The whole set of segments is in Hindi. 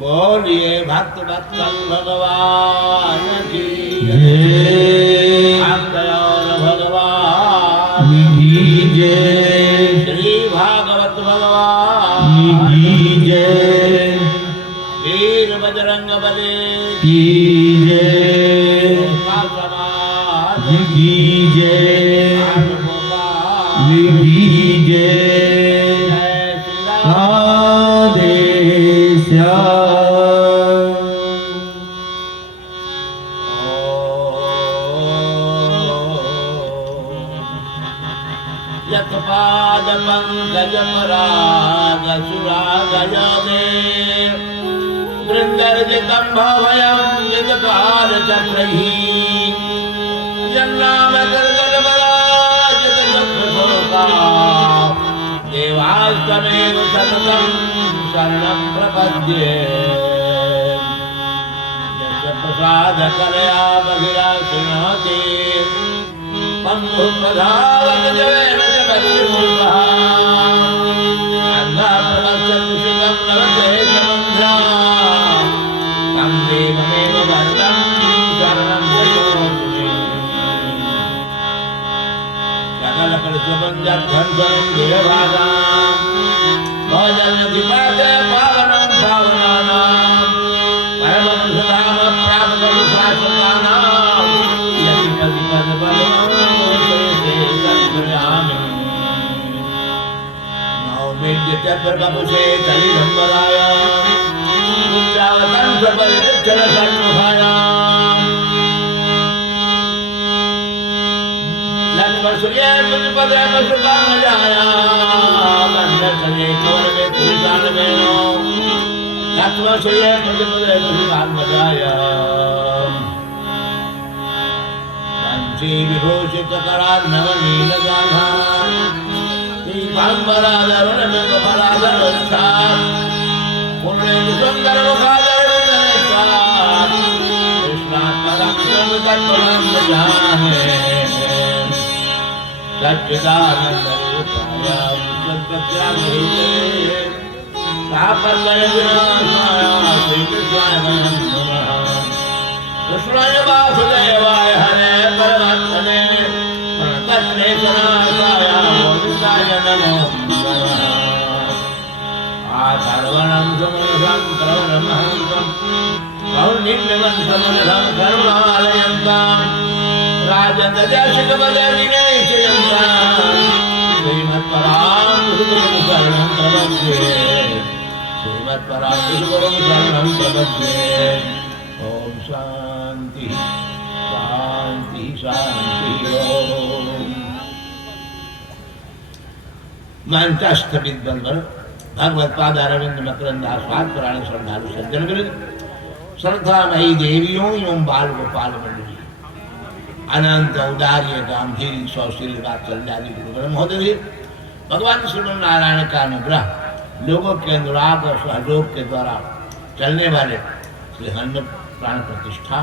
बोलिए भक्त वत्सल भगवान की जय, भक्त और भगवान की जय, श्री भागवत भगवान की जय, वीर बजरंग बली की जय, समाज की जय, की जय, यत्पाद पंकज पराग सुरागय दे वृंदर्जितं भवयं यत्काल चक्रही जन्नाम गर्गलवराजित चक्रशोका देवास्तमेव सततं शरणं प्रपद्ये यस्य प्रसाद कलया बहिरा शृणोति बंधु प्रधावत जवेन जगति मूलः अन्धा प्रदर्शनशितं नवते समन्ध्रा तं देवमेव वरदं शरणं प्रयोजने सकल कलुषबन्धध्वंसनं देवभागां भोजनधिपाते पावनं पावनानां परमं सुधाम प्राप्तं शाश्वतानां यतिपति पदबलं प्रभुषे कलिदम्बरायां उच्चावतं प्रबलचल सन्मुखायां लक्ष्मणसूर्ये मुझपदे पशुकामजायां गन्धर्वये कवलवे तुलसानवेनो लक्ष्मणसूर्ये मुझपदे पशुकामजायां वंशी विभूषित करार्णवनीलगाधां पांबराधर में बफराधर अच्छा पुण्य सुंदर मुखाधर विनयता कृष्णात्मक तत्परम जाने सच्चिदानंद रूपाय सत्याग्रहीतये तापत्रय विनाशाय श्री कृष्णाय नमः। कृष्णाय वासुदेवाय हरे परमात्मने प्रणतक्लेशनाशाय गोविन्दाय नमो नमः। आधर्वणं सुमनसं प्रवरमहंसं कौण्डिन्यवंशमनसं करुणालयन्तां राजन्दशकपदविनयचयन्तां श्रीमत्पराङ्कुशगुरुं शरणं प्रपद्ये श्रीमत्पराङ्कुशगुरुं शरणं प्रपद्ये। ॐ शान्ति शान्ति शान्ति। ॐ मंत्रस्थपित बलवर भगवत पाद अरविंद मकरंद आस्वाद पुराण श्रद्धालु सज्जन वृंद श्रद्धामयी देवियों एवं बाल गोपाल मंडली अनंत औदार्य गांधीर सौशील वात्सल्यादि गुरुवर महोदय भगवान श्रीमन नारायण का अनुग्रह लोगों के अनुराग और सहयोग के द्वारा चलने वाले श्री हनुमत प्राण प्रतिष्ठा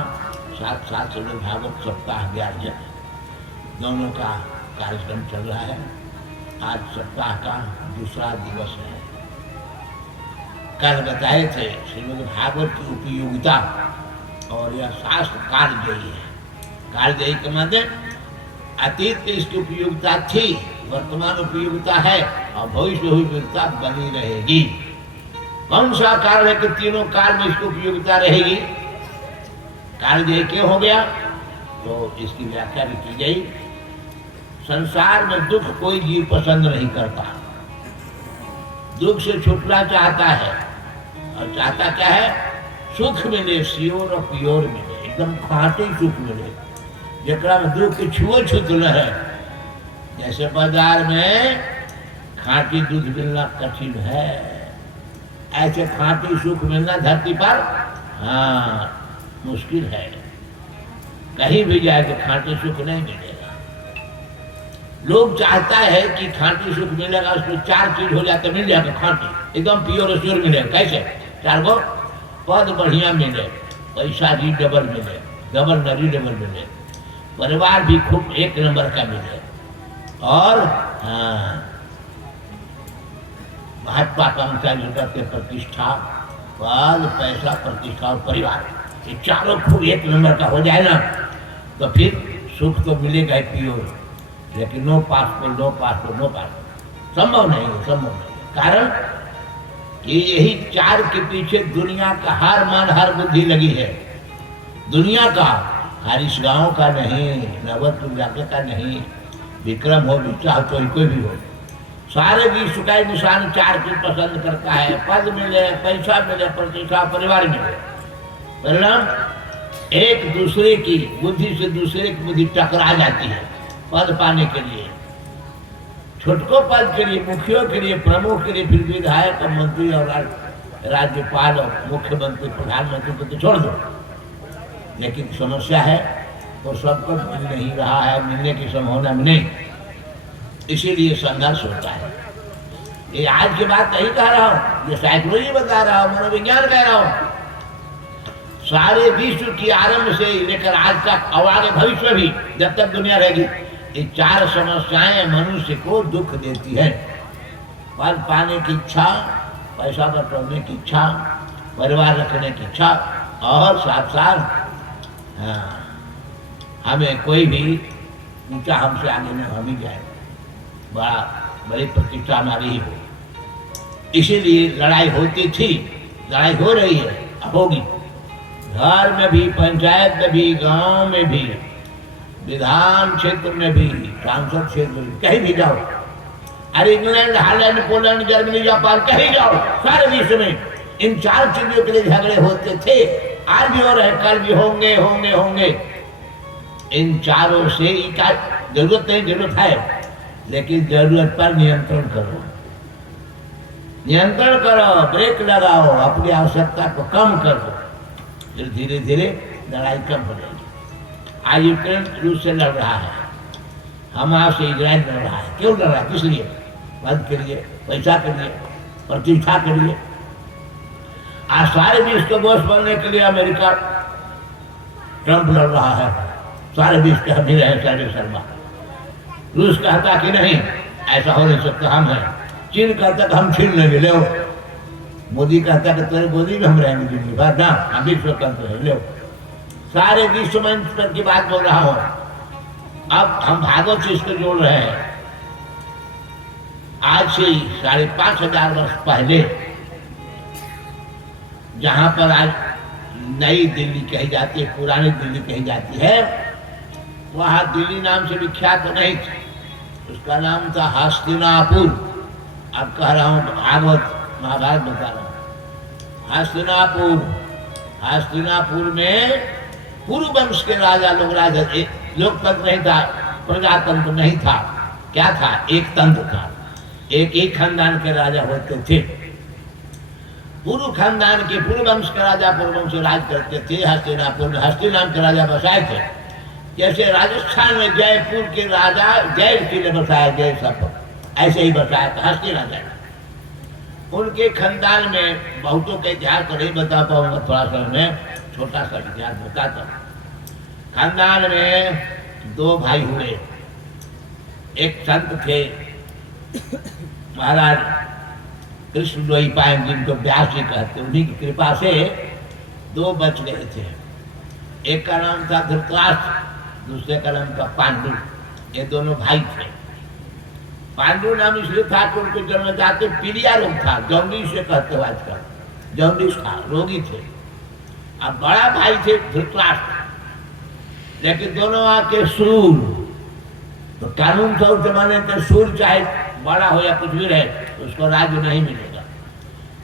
साथ साथ श्रीमद् भागवत सप्ताह ज्ञान दोनों का कार्यक्रम चल रहा है। आज सप्ताह का दूसरा दिवस है। कल बताए थे श्रीमद् भागवत की उपयोगिता और यह शास्त्र कालजयी है। कालजयी के मतलब अतीत में इसकी उपयोगिता थी, वर्तमान उपयोगिता है और भविष्य उपयोगिता बनी रहेगी। कौन सा कारण है कि तीनों काल में इसकी उपयोगिता रहेगी? कालजयी क्यों हो गया? तो इसकी व्याख्या भी की गई। संसार में दुख कोई जीव पसंद नहीं करता, दुख से छुटना चाहता है और चाहता क्या है? सुख मिले, सियोर और पियोर मिले, एकदम खाटी सुख मिले, जकरा में दुख के छुओ छूत न है। जैसे बाजार में खाटी दूध मिलना कठिन है, ऐसे खाटी सुख मिलना धरती पर मुश्किल है। कहीं भी जाए तो खाटी सुख नहीं मिलेगा। लोग चाहता है कि खांटी सुख मिलेगा, उसमें चार चीज हो जाते मिल जाएगा खांटी, एकदम प्योर श्योर मिलेगा। कैसे? चार गो पद बढ़िया मिले, पैसा भी डबल मिले, डबल नरी डबल मिले, परिवार भी खूब एक नंबर का मिले, और महत्वाकांक्षा के प्रतिष्ठा, पद, पैसा, प्रतिष्ठा और परिवार, ये चारों खूब एक नंबर का हो जाए ना, तो फिर सुख तो मिलेगा ही प्योर। लेकिन नो पासपोर्ट संभव नहीं है, संभव नहीं। कारण कि यही चार के पीछे दुनिया का हार मान हर बुद्धि लगी है। दुनिया का हर इस गांव का नहीं, नवरत्न इलाके का नहीं, विक्रम हो, विचार कोई भी हो, सारे विश्व का इंसान चार चीज पसंद करता है। पद मिले, पैसा मिले, प्रतिष्ठा, परिवार मिले। परिणाम एक दूसरे की बुद्धि से दूसरे की बुद्धि टकरा जाती है। पद पाने के लिए, छुटको पद के लिए, मुखियों के लिए, प्रमुख के लिए, फिर विधायक और मंत्री और राज्यपाल और मुख्यमंत्री, प्रधानमंत्री को तो छोड़ दो। लेकिन समस्या है वो सबको मिल नहीं रहा है, मिलने की संभावना में नहीं, इसीलिए संघर्ष होता है। ये आज की बात नहीं कह रहा हूँ, ये साइकोलॉजी बता रहा हूँ, मनोविज्ञान कह रहा हूँ। सारे विश्व की आरंभ से लेकर आज तक और आगे भविष्य भी जब तक दुनिया रहेगी, ये चार समस्याएं मनुष्य को दुख देती है। पद पाने की इच्छा, पैसा बटोरने की इच्छा, परिवार रखने की इच्छा, और साथ साथ हमें कोई भी ऊंचा हमसे आगे न हम ही जाए, बड़ी प्रतिष्ठा हमारी ही हो। इसीलिए लड़ाई होती थी, लड़ाई हो रही है, होगी। घर में भी, पंचायत में भी, गांव में भी, विधान क्षेत्र में भी, सांसद क्षेत्र में, कहीं भी जाओ, अरे England, Holland, Poland, Germany, Japan, कहीं जाओ, सारे विश्व में इन चार चीजों के लिए झगड़े होते थे। आज भी हो रहे, कल भी होंगे होंगे होंगे। इन चारों से क्या जरूरत नहीं? जरूरत है, लेकिन जरूरत पर नियंत्रण करो, नियंत्रण करो, ब्रेक लगाओ, अपनी आवश्यकता को कम करो, फिर धीरे धीरे लड़ाई कम हो जाएगी। आज यूक्रेन रूस से लड़ रहा है, हमास से इजराइल लड़ रहा है। क्यों लड़ रहा है? किस लिए? पद के लिए, पैसा के लिए, प्रतिष्ठा के लिए। आज सारे विश्व को बॉस बनने के लिए अमेरिका, ट्रंप लड़ रहा है, सारे विश्व के हम ही रहे, शर्मा। रूस कहता कि नहीं ऐसा हो नहीं सकता, हम हैं। चीन कहता कि हम छीन लेंगे, ले। मोदी कहता कि तेरे गोदी में हम रहेंगे जिंदगी भर ना, हम विश्व तंत्र है, ले। सारे विश्व मंच पर की बात बोल रहा हूं। अब हम भागवत से इसको जोड़ रहे हैं। आज से 5,500 वर्ष पहले जहां पर आज नई दिल्ली कही जाती है, पुरानी दिल्ली कही जाती है, वहां दिल्ली नाम से विख्यात नहीं थी। उसका नाम था हस्तिनापुर। अब कह रहा हूं भागवत महाभारत बता रहा हूं। हस्तिनापुर में पूर्व वंश के राजा लोग राजा, लोकतंत्र नहीं था, प्रजातंत्र नहीं था, क्या था? एक तंत्र था। एक खानदान के राजा होते थे। पूर्व खानदान के पूर्व वंश के राजा पूर्व वंश राज करते थे। हस्तिनापुर में हस्ति नाम के राजा बसाए थे। जैसे राजस्थान में जयपुर के राजा जय किले बसाया, जय सब ऐसे ही बसाया था हस्ति राजा। उनके खानदान में बहुतों के इतिहास तो नहीं बता पाऊंगा, थोड़ा सा मैं छोटा सा इतिहास बताता हूँ। खानदान में 2 भाई हुए। एक संत थे महाराज कृष्ण द्वैपायन, जिनको व्यास जी कहते, उन्हीं की कृपा से 2 बच गए थे। एक का नाम था धृतराष्ट्र, दूसरे का नाम था पांडु। ये दोनों भाई थे। पांडु नाम इसलिए था कि उनको जन्मजात पीलिया रोग था, जॉन्डिस से कहते हो आजकल, जॉन्डिस था, रोगी थे। अब बड़ा भाई थे धृतराष्ट्र, लेकिन दोनों आके सूर। तो कानून था उस जमाने के, सूर चाहे बड़ा हो या कुछ भी रहे, उसको राज्य नहीं मिलेगा।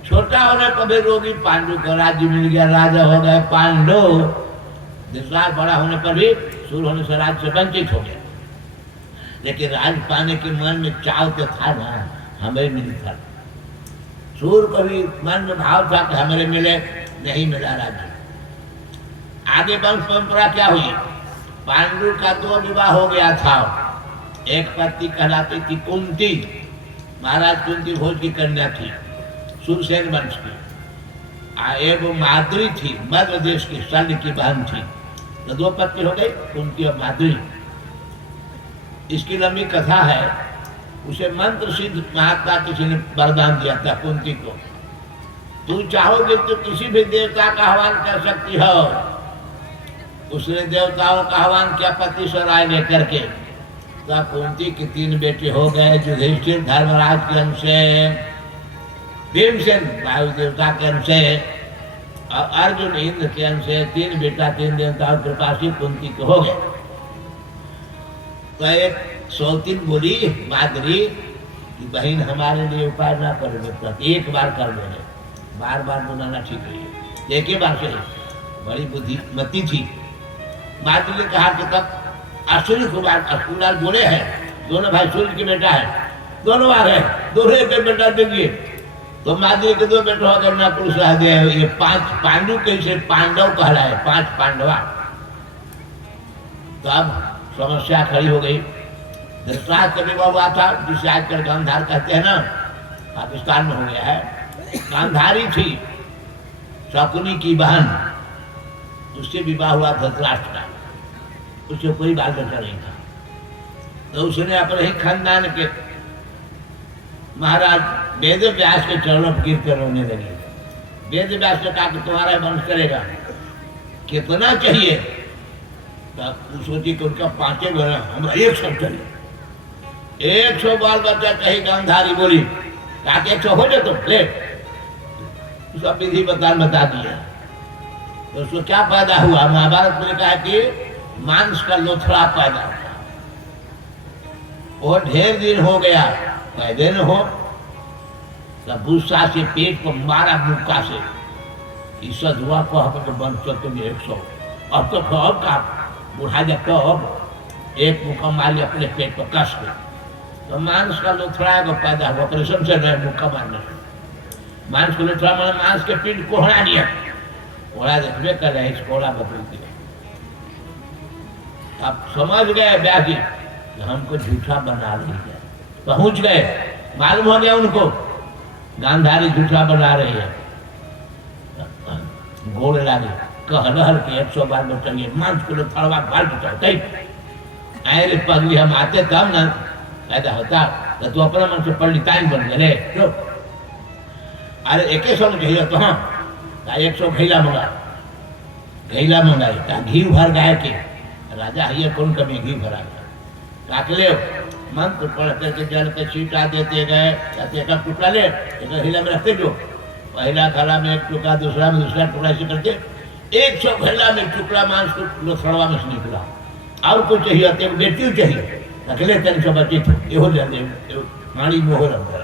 छोटा होने पर भी रोगी पांडु को राज्य मिल गया, राजा हो गए पांडु। धृतराष्ट्र बड़ा होने पर भी सूर होने से राज्य से वंचित हो गया। लेकिन राज पाने के मन में चाव तो था ना, हमें मिली था। सूर को भी मन में भाव था कि हमें मिले, नहीं मिला राज्य। आगे वंश परंपरा क्या हुई? पांडु का 2 विवाह हो गया था। एक पत्नी कहलाती थी कुंती, महाराज कुंती भोज की कन्या थी, सुरसेन वंश की। एक माद्री थी, मध्य देश की, शल्य की बहन थी। तो 2 पत्नी हो गई, कुंती और माद्री। इसकी लंबी कथा है। उसे मंत्र सिद्ध महात्मा किसी ने वरदान दिया था कुंती को, तू चाहोगे तो किसी भी देवता का आह्वान कर सकती हो। उसने देवताओं का आह्वान किया पति से राय लेकर के। तब कुंती के 3 बेटे हो गए, युधिष्ठिर धर्मराज के अंश से, भीमसेन वायु देवता के अंश से, और अर्जुन इंद्र के अंश से। 3 बेटा 3 देवताओं के पास ही कुंती के हो गए। तो एक सौतीन बोली मादरी कि बहन हमारे लिए उपाय ना कर बेटा, एक बार कर लेने, बार बार बुलाना ठीक नहीं है, एक ही बार से। बड़ी बुद्धिमती थी मादरी ने कहा कि तब अश्विनी कुमार अश्विनाल बोले हैं, दोनों भाई सूर्य के बेटा है, दोनों आ गए, दोनों एक बेटा देंगे। तो मादरी के 2 बेटे हो गए, नकुल सहदेव। ये 5 पांडु के से पांडव कहलाए, 5 पांडवा। तो अब समस्या खड़ी हो गई। धृतराष्ट्र का विवाह हुआ था, जिसे आजकल गांधार कहते हैं ना, पाकिस्तान में हो गया है। गांधारी थी शकुनी की बहन, उससे विवाह हुआ धृतराष्ट्र का। उससे कोई बाल बच्चा नहीं था। तो उसने अपने ही खानदान के महाराज वेद व्यास के चरणों पर गिर कर रोने लगे। वेद व्यास ने कहा कि तुम्हारा वंश करेगा, कितना चाहिए? तो सोची कि उनका 5 घर, हमारा 100 चाहिए, 100 बाल बच्चा चाहिए। गांधारी बोली कहा कि 100 हो जाए तो ले। सब विधि बता दिया। तो उसको क्या पैदा हुआ? महाभारत में लिखा है कि मांस का लोथड़ा पैदा हुआ। वो ढेर दिन हो गया, पैदे न हो, तब गुस्सा से पेट को मारा मुक्का से। ईश्वर दुआ को हम बन सकते 100। अब तो अब का बुढ़ा जब तो अब एक मुक्का मार लिया अपने पेट को कस के, तो मांस का लोथड़ा को पैदा हुआ। ऑपरेशन से नहीं, मुक्का मारने से। मांस को लोथड़ा माना मांस के पीठ कोहड़ा दिया। कोहड़ा देखने कर रहे, इस कोहड़ा बदलती है। अब समझ गए व्यास जी हमको झूठा बना रही है। पहुंच गए, मालूम हो गया उनको गांधारी झूठा बना रही है। गोड़ लागे कहलहल के 100 बार बचेंगे, मांस को थड़वा बाल बचाओ। अरे पगली हम आते तब ना पैदा होता तो तू अपना मन से पंडिताइन बन गए तो अरे 100 में चाहिए तो हाँ 100 घैला मंगाई ता घी भर गाय के राजा है कौन कमी घी भरा काकले मन तो पढ़ करके जल के छीटा देते गए एक टुकड़ा ले एक हिला में रखते जो पहला खाला में एक टुकड़ा दूसरा में दूसरा टुकड़ा ऐसे करके 100 घैला में टुकड़ा मांस को लोथड़वा में से निकला और कुछ चाहिए तो बेटी चाहिए रखले 300 बच्चे ये हो जाते माड़ी में हो रहा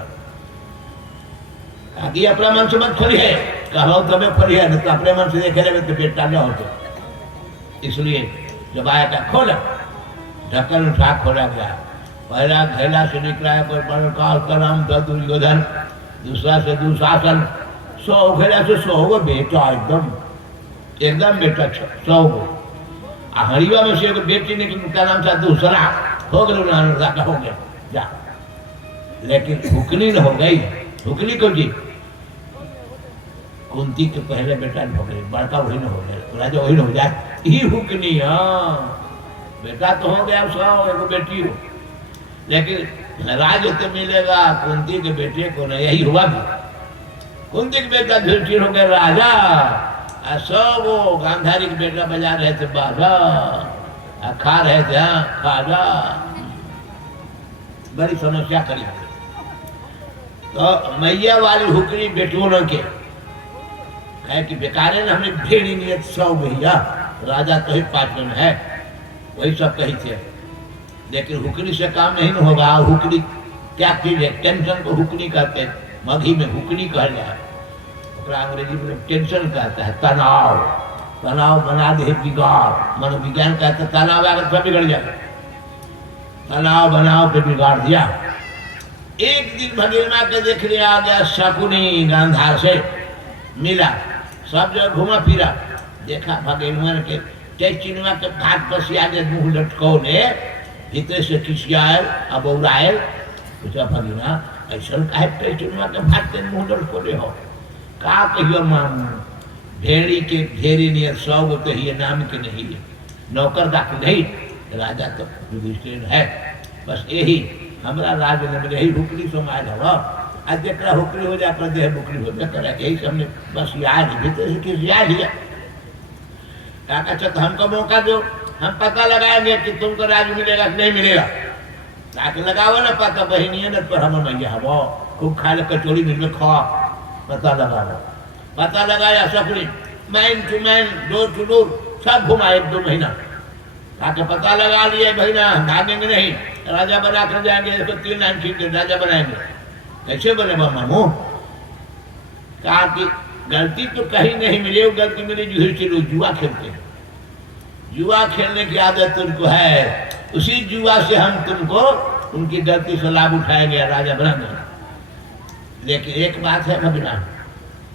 आगे अपना मन से मत खोली है कहो तबे खोली है नहीं तो अपने मन से देखे लगे तो पेट टाला होते इसलिए जब आया था खोला ढक्कन उठा खोला गया पहला घैला से निकला है पर बड़ काल करम दुर्योधन दूसरा से दुशासन 100 घैला से 100 गो बेटा एकदम बेटा 100 गो हरिवा में से एक बेटी निकली उनका नाम था दूसरा हो गया हो गया जा लेकिन हुकनी न हो गई हुकनी को जी कुंती के पहले बेटा हो गए बड़का वही न हो गया राजा वही न हो जाए ही हुकनी हाँ बेटा तो हो गया 100 एगो बेटी हो लेकिन राज तो मिलेगा कुंती के बेटे को नहीं यही हुआ भी कुंती के बेटा युधिष्ठिर हो गया राजा 100 वो गांधारी के बेटा बजा रहे थे बाजा खा रहे थे हाँ खाजा बड़ी समस्या करी तो मैया वाली हुकरी बेटों के कहे कि बेकारे ना हमें भेड़ी नियत 100 भैया राजा तो ही पाटन में है वही सब कही थे लेकिन हुकनी से काम नहीं न होगा हुकनी क्या चीज है टेंशन को हुकनी कहते हैं मगही में हुकनी कहा जाए अंग्रेजी में टेंशन कहता है तनाव बना दे बिगाड़ मनोविज्ञान कहते तनाव आकर सब बिगड़ जाए तनाव बनाओ पे बिगाड़ दिया एक दिन भगीरमा के देखने आ गया शकुनी गांधार से मिला सब जगह घुमा फिरा देखा भगीरमा के चिन्हवा के भाग पर से आगे मुंह लटकौने भीतर से खिसियाल अब उड़ायल पूछा भगीना ऐसा काहे चिन्हवा के भाग के मुंह लटकोले हो का कहियो मामू भेड़ी के घेरी नियर 100 गो तो ये नाम के नहीं है नौकर दाख नहीं राजा तो युधिष्ठिर है बस यही हमारा राज ने मेरे ही हुकरी समाज हवा आज देखा हुकरी हो जाकर देह बुकरी हो जाकर यही हमने बस याद भीतर से किस याद लिया काका चत हमको मौका दो हम पता लगाएंगे कि तुमको राज मिलेगा कि नहीं मिलेगा ताकि लगाओ ना पता बहनी है ना पर हम मैया हवा खूब खा ले कचौड़ी मिल में खा पता लगाया सकरी man to man door to door सब घुमा 1-2 महीना ताकि पता लगा लिए भाई ना भागेंगे नहीं राजा बना कर जाएंगे इसको 3 लाइन खींच राजा बनाएंगे कैसे बने मामू कहा कि गलती तो कहीं नहीं मिली वो गलती मिली युधिष्ठिर जुआ खेलते हैं जुआ खेलने की आदत तुमको है उसी जुआ से हम तुमको उनकी गलती से लाभ उठाएंगे राजा बनाएंगे लेकिन एक बात है भगना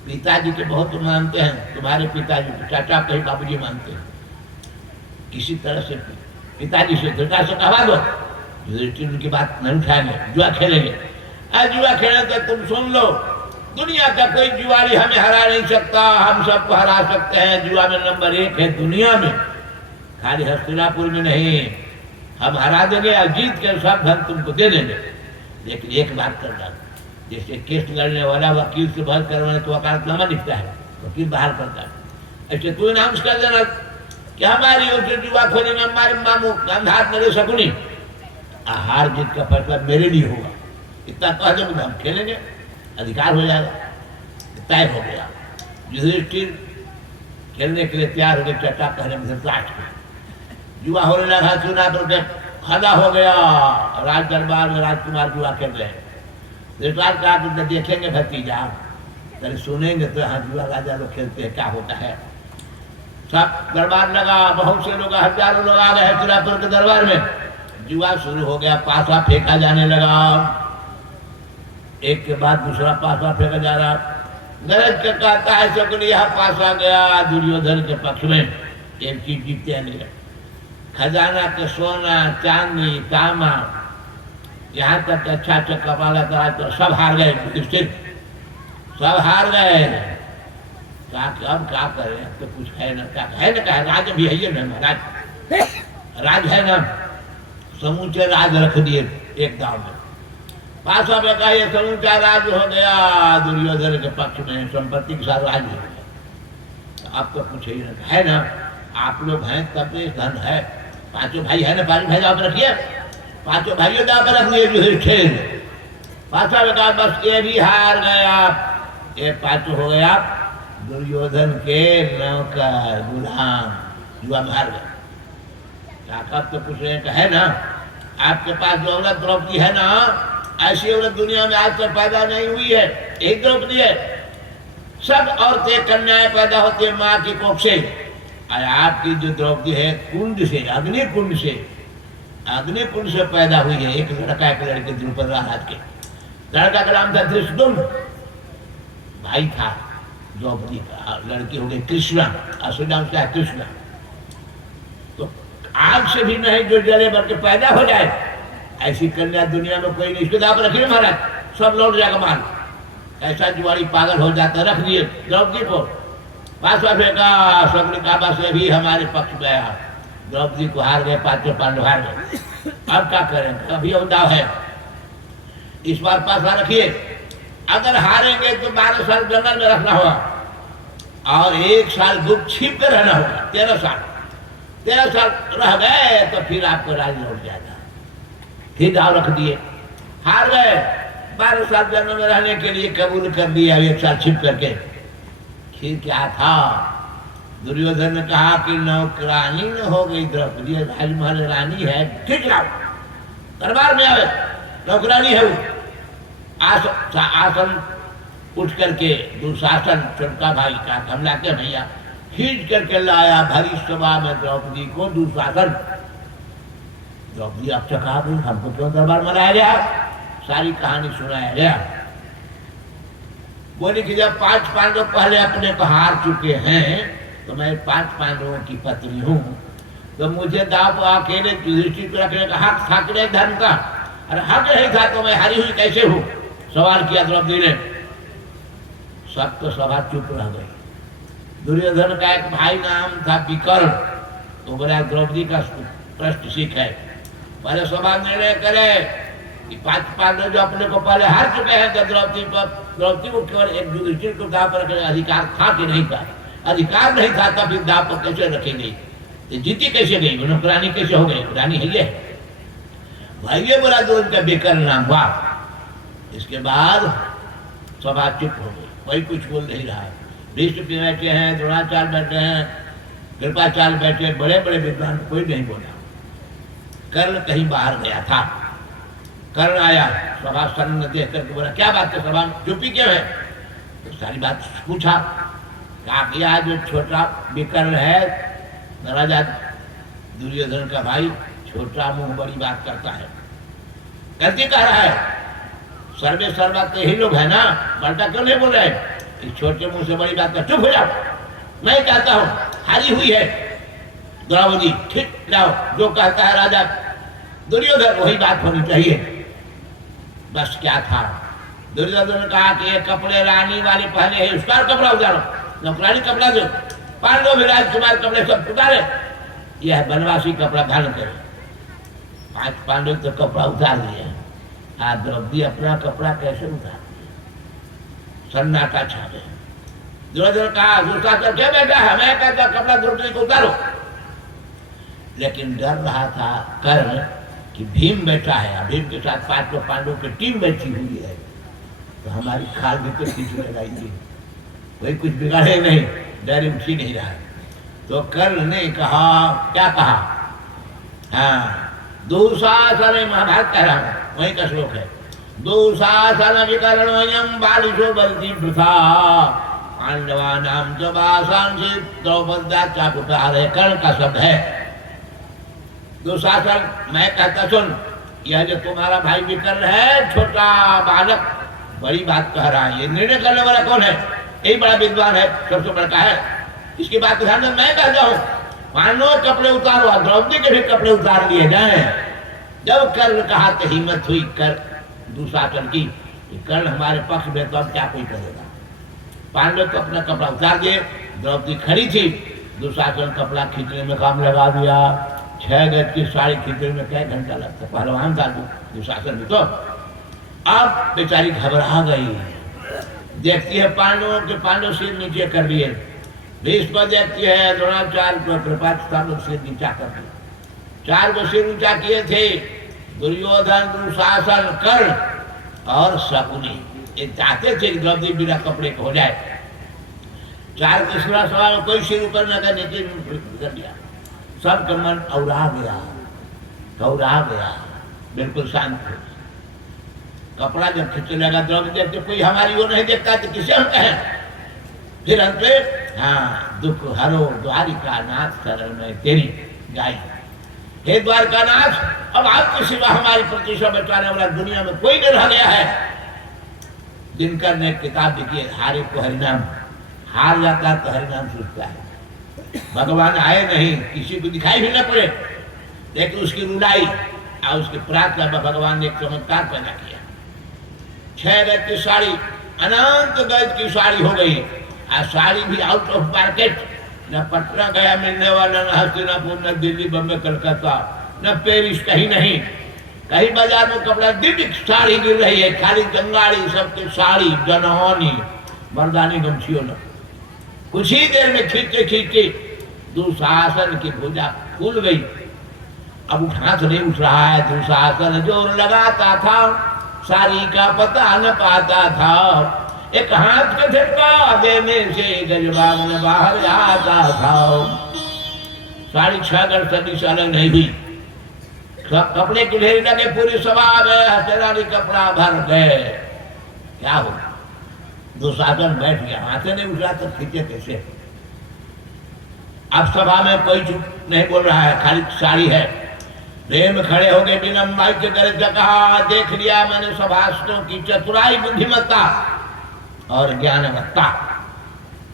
पिताजी के बहुत मानते हैं तुम्हारे पिताजी चाचा कहीं बाबूजी मानते हैं किसी तरह से पिताजी से धृता से कहवा दो युधिष्ठिर उनकी बात नहीं उठाएंगे जुआ खेलेंगे आज जुआ खेले तो तुम सुन लो दुनिया का कोई जुआरी हमें हरा नहीं सकता हम सबको हरा सकते हैं जुआ में नंबर 1 है दुनिया में खाली हस्तिनापुर में नहीं हम हरा देंगे और जीत के सब धन तुमको दे देंगे लेकिन एक बात करना जैसे केस लड़ने वाला वकील से बहस करवाने तो वकालतनामा लिखता है वकील बाहर करता है ऐसे तू नाम कर देना कि हमारी ओर से जुआ खोलेंगे हमारे मामू गांधार मेरे शकुनी हार जीत का फैसला मेरे लिए होगा इतना कह दो हम खेलेंगे अधिकार हो जाएगा तय हो गया युधिष्ठिर खेलने के लिए तैयार हो गए चर्चा कहने में धृतराष्ट्र जुआ होने लगा चुना तो खड़ा हो गया राज दरबार में राजकुमार जुआ खेल रहे हैं धृतराष्ट्र कहा कि देखेंगे भतीजा तेरे सुनेंगे तो यहाँ जुआ राजा लोग खेलते हैं क्या होता है सब दरबार लगा बहुत से लोग हजारों लोग आ गए चिरापुर के दरबार में जुआ शुरू हो गया पासा फेंका जाने लगा एक के बाद दूसरा पासा फेंका जा रहा गरज के कहता है शकुनी यहाँ पासा गया दुर्योधन के पक्ष में एक चीज जीतते नहीं खजाना के सोना चांदी तांबा यहाँ तक अच्छा अच्छा कपाला था तो सब हार गए युधिष्ठिर सब हार गए कहा कि अब क्या करें अब तो कुछ है ना क्या है ना क्या राज भी है ना महाराज राज है ना समूचे राज रख दिए एक दाव में। पासा में कहा ये समूचा राज हो गया दुर्योधन के पक्ष में, संपत्ति के साथ राज हो गया। अब तो कुछ ही नहीं है ना, आप लोग हैं तब तो धन है। पांचों भाई है ना, पांच भाई दाव पर रखिए, पांचों भाइयों दाव पर रख दिए युधिष्ठिर। पासा में कहा बस ये भी हार गया, ये पांचों हो गया दुर्योधन के नौकर गुलाम, युवा हार गए। ताकत तो कुछ नहीं है ना, आपके पास जो औरत द्रौपदी है ना, ऐसी औरत दुनिया में आज तक पैदा नहीं हुई है, एक द्रौपदी है। सब औरतें कन्याएं पैदा होती है माँ की कोख से, और आपकी जो द्रौपदी है कुंड से, अग्निकुंड से, अग्निकुंड से पैदा हुई है। एक लड़का एक लड़के द्रुपद महाराज के, लड़का का नाम था धृष्टुम्न, भाई था द्रौपदी का, लड़की हो गई कृष्णा, असली नाम क्या है कृष्णा। तो आग से भी नहीं जो जले भर के पैदा हो जाए, ऐसी कन्या दुनिया में कोई नहीं। इसके दाव पर रखिए महाराज, सब लौट जाएगा माल। ऐसा जुआरी पागल हो जाता, रख दिए द्रौपदी को। पांचवा फेंका, सबने कहा बस ये भी हमारे पक्ष में आया, द्रौपदी को हार गए, पांचों पांडव हार गए। अब क्या करें, अभी और दाव है, इस बार पासा रखिए। अगर हारेंगे तो 12 साल जंगल में रखना होगा और 1 साल गुप्त छिप कर रहना होगा। 13 साल, 13 साल रह गए तो फिर आपको राज लौट जाएगा। फिर दाव रख दिए, हार गए, 12 साल जंगल में रहने के लिए कबूल कर दिया 1 साल छिप करके। फिर क्या था, दुर्योधन ने कहा कि नौकरानी न हो गई द्रौपदी, राजमहल रानी है, ठीक लाओ दरबार में आवे, नौकरानी है वो। आसन उठ करके दुशासन छोटका भाई का हम लाते भैया खींच करके लाया भरी सभा में द्रौपदी को। दुशासन द्रौपदी अब चका गई, हमको क्यों दरबार में लाया गया, सारी कहानी सुनाया गया। बोली कि जब 5 पांडव पहले अपने को हार चुके हैं तो मैं 5 पांडवों की पत्नी हूँ, तो मुझे दाव अकेले युधिष्ठिर को रखने का हक था कि नहीं धर्म का? अरे हक नहीं था तो मैं हारी हुई कैसे हूँ, सवाल किया द्रौपदी ने। सब तो सभा चुप रह गई। दुर्योधन का एक भाई नाम था विकर्ण, तो बोला द्रौपदी का प्रश्न सीख है। पहले सभा निर्णय करे कि 5 पांडव जो अपने को पहले हार चुके हैं, तो द्रौपदी को केवल एक युधिष्ठिर को दाव पर रखने का अधिकार था कि नहीं था? अधिकार नहीं था, तब फिर दाव पर कैसे रखेंगे? तो जीती कैसे गई, नौकरानी कैसे हो गई? रानी है ये भाई, बोला जो उनका विकर्ण नाम हुआ। इसके बाद सभा चुप हो गई, कोई कुछ बोल नहीं रहा है। भीष्म बैठे हैं, द्रोणाचार्य बैठे हैं, कृपाचार्य बैठे, बड़े बड़े विद्वान, कोई नहीं बोला। कर्ण कहीं बाहर गया था, कर्ण आया, सभा सन्न देख करके बोला क्या बात है, सभा चुप्पी क्यों है? तो सारी बात पूछा। कहा कि आज जो छोटा विकर्ण है, राजा दुर्योधन का भाई, छोटा मुंह बड़ी बात करता है, गलती कह रहा है। सर्वे सर्वा तो यही लोग है ना, बल्टा क्यों नहीं बोल रहे? इस छोटे मुंह से बड़ी बात कर, चुप हो जाओ। मैं कहता हूँ हारी हुई है द्रौपदी, ठीक लाओ, जो कहता है राजा दुर्योधन वही बात होनी चाहिए। बस क्या था, दुर्योधन ने कहा कि ये कपड़े रानी वाले पहने हैं, उसका कपड़ा उतारो, नौकरानी कपड़ा दो। पांडव भी राजकुमार कपड़े सब उतारे, यह बनवासी कपड़ा धारण करे। 5 पांडव तो कपड़ा उतार दिया, आज द्रौपदी अपना कपड़ा कैसे उतार? सन्नाटा छा गया। दुर्योधन कहा दुशासन क्या बैठा है, मैं कहता कपड़ा द्रौपदी को उतारो। लेकिन डर रहा था कर्ण कि भीम बैठा है, भीम के साथ 5 पांडवों की टीम बैठी हुई है, तो हमारी खाल भी तो खींच लगाएगी, कोई कुछ बिगाड़े नहीं, डर उठी नहीं रहा। तो कर्ण ने कहा, क्या कहा? हाँ, दुशासन, महाभारत कह रहा हूँ, वही का श्लोक है। दुशासन विकर्णोऽयं बालिशो बलति वृथा, पांडवानां च वासांसि द्रौपद्या चाकुटारे। कर्ण का शब्द है। दुशासन, मैं कहता सुन, यह जो तुम्हारा भाई विकर्ण है, छोटा बालक, बड़ी बात कह रहा है। ये निर्णय करने वाला कौन है? यही बड़ा विद्वान है, सबसे बड़का है। इसकी बात ध्यान में मैं कहता हूँ, पांडव कपड़े उतारो, द्रौपदी के भी कपड़े उतार लिए जाए। जब कर्ण कहा तो हिम्मत हुई कर दुशासन की, कर्ण हमारे पक्ष में, तो अब क्या कोई करेगा? पांडव तो अपना कपड़ा उतार दिए, द्रौपदी खड़ी थी, दुशासन कपड़ा खींचने में काम लगा दिया, 6 गज की साड़ी खींचने में क्या घंटा लगता, पहलवान था दुशासन में। तो अब बेचारी घबरा गई, देखती है पांडवों के पांडव सिर नीचे कर लिए, भीष्म देखती है द्रोणाचार्य को कृपाचार्य लोग सिर नीचा कर दिए, 4 को सिर ऊंचा किए थे, दुर्योधन दुशासन कर्ण और शकुनी। ये चाहते थे कि द्रौपदी बिना कपड़े के हो जाए। 4 तीसरा सवाल कोई सिर ऊपर न कर नीचे कर दिया, सबका मन औरा गया, घबरा गया, बिल्कुल शांत हो। कपड़ा जब खींचने लगा द्रौपदी देखते कोई हमारी वो नहीं देखता तो किसे हम कहें। फिर अंत में हाँ, दुख हरो द्वारिका नाथ शरण में तेरी गाय, हे द्वारका नाथ, अब आपके सिवा हमारी प्रतिष्ठा बचाने वाला दुनिया में कोई नहीं रह गया है। दिनकर ने किताब लिखी है, हारे को हरिनाम, हार जाता है तो हरिनाम सूझता है। भगवान आए नहीं, किसी को दिखाई भी न पड़े, लेकिन उसकी रुलाई और उसकी प्रार्थना में भगवान ने एक चमत्कार पैदा किया। 6 गज की साड़ी अनंत गज की साड़ी हो गई, और साड़ी भी आउट ऑफ मार्केट, न पटना गया मिलने वाला, न हस्तिनापुर, न दिल्ली, बम्बई, कलकत्ता, न पेरिस, कहीं नहीं। कहीं बाजार में कपड़ा दिव्य साड़ी गिर रही है, खाली जंगाड़ी सबकी साड़ी, जनहानी, मर्दानी गमछियों न। कुछ ही देर में खींचते खींचते दुशासन की भुजा फूल गई। अब हाथ नहीं उठ रहा है, दुशासन जोर लगाता था, साड़ी का पता न पाता था, एक हाथ का झटका देने से गजबान बाहर आता था। 6.5 गज सदी से अलग नहीं हुई, कपड़े की ढेरी लगे, पूरी सभा में हथेली कपड़ा भर गए। क्या हो, दुशासन बैठ गया, हाथे नहीं उठा तो खींचे कैसे। अब सभा में कोई चुप नहीं बोल रहा है, खाली साड़ी है। प्रेम खड़े हो गए, विनम्र के गरज कहा, देख लिया मैंने सभासदों की चतुराई, बुद्धिमत्ता और ज्ञानवत्ता।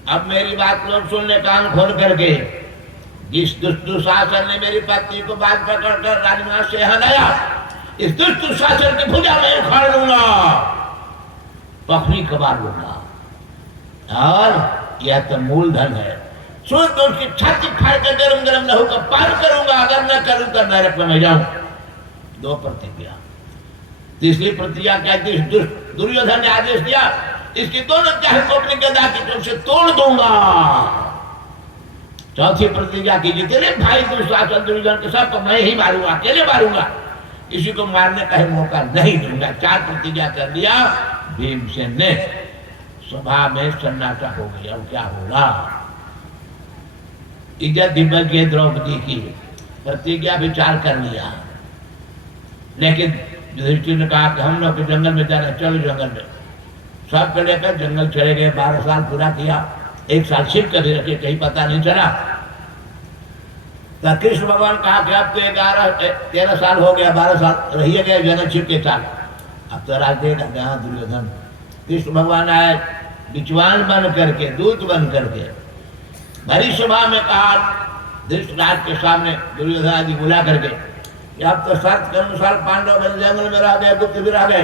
अब मेरी बात लोग सुन ले कान खोल करके। जिस दुष्ट दुशासन ने मेरी पत्नी को बात पकड़कर राजमार्ग से हटाया, इस दुष्ट दुशासन की भुजा में उखाड़ लूंगा, पखड़ी कबार लूंगा, और यह तो मूलधन है। सुन तो उसकी छाती फाड़ कर गरम गरम लहू का पान करूंगा, अगर न करूं तो नरक में जाऊं। 2 प्रतिज्ञा। तीसरी प्रतिज्ञा कहती, दुर्योधन ने आदेश दिया, इसकी दोनों चाहे को अपनी गदा की टोक से तोड़ दूंगा। चौथी प्रतिज्ञा की, जितने भाई दुशासन दुर्योधन के सबको मैं ही मारूंगा, अकेले मारूंगा, किसी को मारने का मौका नहीं दूंगा। 4 प्रतिज्ञा कर लिया। भीमसेन ने सभा में सन्नाटा हो गया। अब क्या होगा? इज्जत दिव्य के द्रौपदी की प्रतिज्ञा विचार कर लिया, लेकिन युधिष्ठिर ने कहा कि हम लोग के जंगल में जाना, चलो जंगल में। सब को लेकर जंगल चले गए, 12 साल पूरा किया, 1 साल शिव कर रखे, कहीं पता नहीं चला। तो कृष्ण भगवान कहा कि अब तो 13 साल हो गया, 12 साल रहिए गए जन्म शिव के साथ, अब तो राज देगा जहाँ दुर्योधन। कृष्ण भगवान आए विद्वान बन करके, दूत बन करके, भरी सभा में कहा धृतराज के सामने दुर्योधन आदि बुला करके, अब तो शर्त के अनुसार पांडव जंगल में रह गए, गुप्त भी रह गए,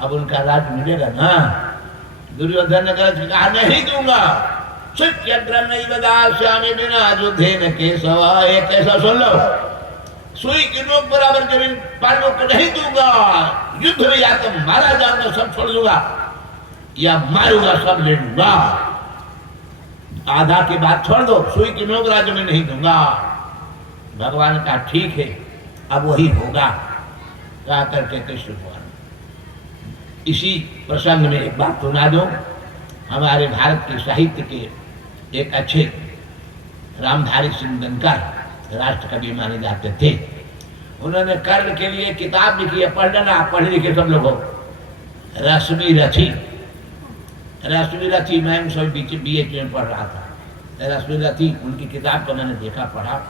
अब उनका राज मिलेगा ना। दुर्योधन ने कहा नहीं दूंगा, सुग्रम नहीं बदा श्यामी बिना युद्धे न केशवा। एक ऐसा सुन लो, सुई की नोक बराबर जमीन पांडवों को नहीं दूंगा, युद्ध में या तो मारा जाऊंगा, सब छोड़ दूंगा, या मारूंगा, सब ले लूंगा। आधा की बात छोड़ दो, सुई की नोक राज्य में नहीं दूंगा। भगवान का ठीक है, अब वही होगा, कहा करके कृष्ण भगवान। इसी प्रसंग में एक बात सुना दो। हमारे भारत के साहित्य के एक अच्छे रामधारी सिंह दिनकर राष्ट्र कवि माने जाते थे। उन्होंने कर्ण के लिए किताब लिखी है, पढ़ लेना, पढ़े लिखे सब लोग हो। रश्मि रथी, रश्मि रथी, मैं उस समय BA में पढ़ रहा था। रश्मि रथी उनकी किताब को मैंने देखा, पढ़ा,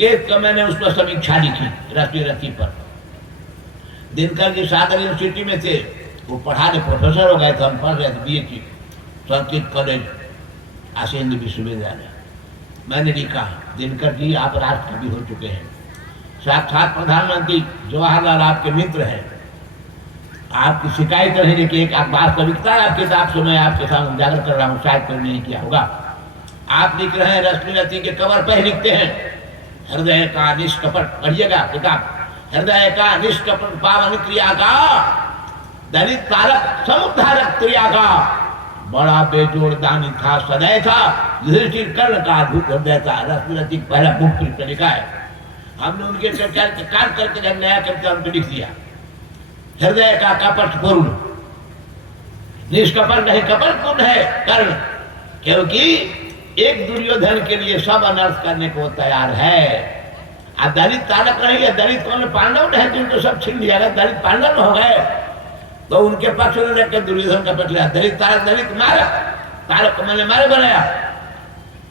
एक तो मैंने उस पर समीक्षा लिखी रश्मि रथी पर। दिनकर जी सागर यूनिवर्सिटी में थे, वो पढ़ाने प्रोफेसर हो गए थे, हम पढ़ रहे थे BA संस्कृत कॉलेज आशीन विश्वविद्यालय। मैंने लिखा, दिनकर जी आप राष्ट्र कवि हो चुके हैं, साक्षात प्रधानमंत्री जवाहरलाल आपके मित्र हैं, आपकी शिकायत रहने की एक वास्तविकता है आपकी किताब से, मैं आपके सामने उजागर कर रहा हूँ, शायद कोई नहीं किया होगा। आप लिख रहे हैं रश्मि रथी के कवर पर लिखते हैं, हृदय का निष्कपट, पढ़िएगा किताब, हृदय का निष्कपट पावन क्रिया का, दलित तारक समुद्धारक क्रिया का, बड़ा बेजोड़ दानी था, सदैव था, युधिष्ठिर कर्ण का अद्भुत हृदय था। रसरती पहला बुक पर लिखा है, हमने उनके कार्य करके नया कविता उनको लिख दिया। हृदय का कपट पूर्ण, निष्कपट नहीं कपट पूर्ण है कर्ण, क्योंकि एक दुर्योधन के लिए सब अनर्थ करने को तैयार है। अब दलित तारक नहीं है, दलित कौन पांडव है जिनको सब छीन लिया गया, दलित पांडव हो गए तो उनके पक्ष में रहकर दुर्योधन का पक्ष लिया। दलित तारक, दलित मारक, तारक को मैंने मारे बनाया।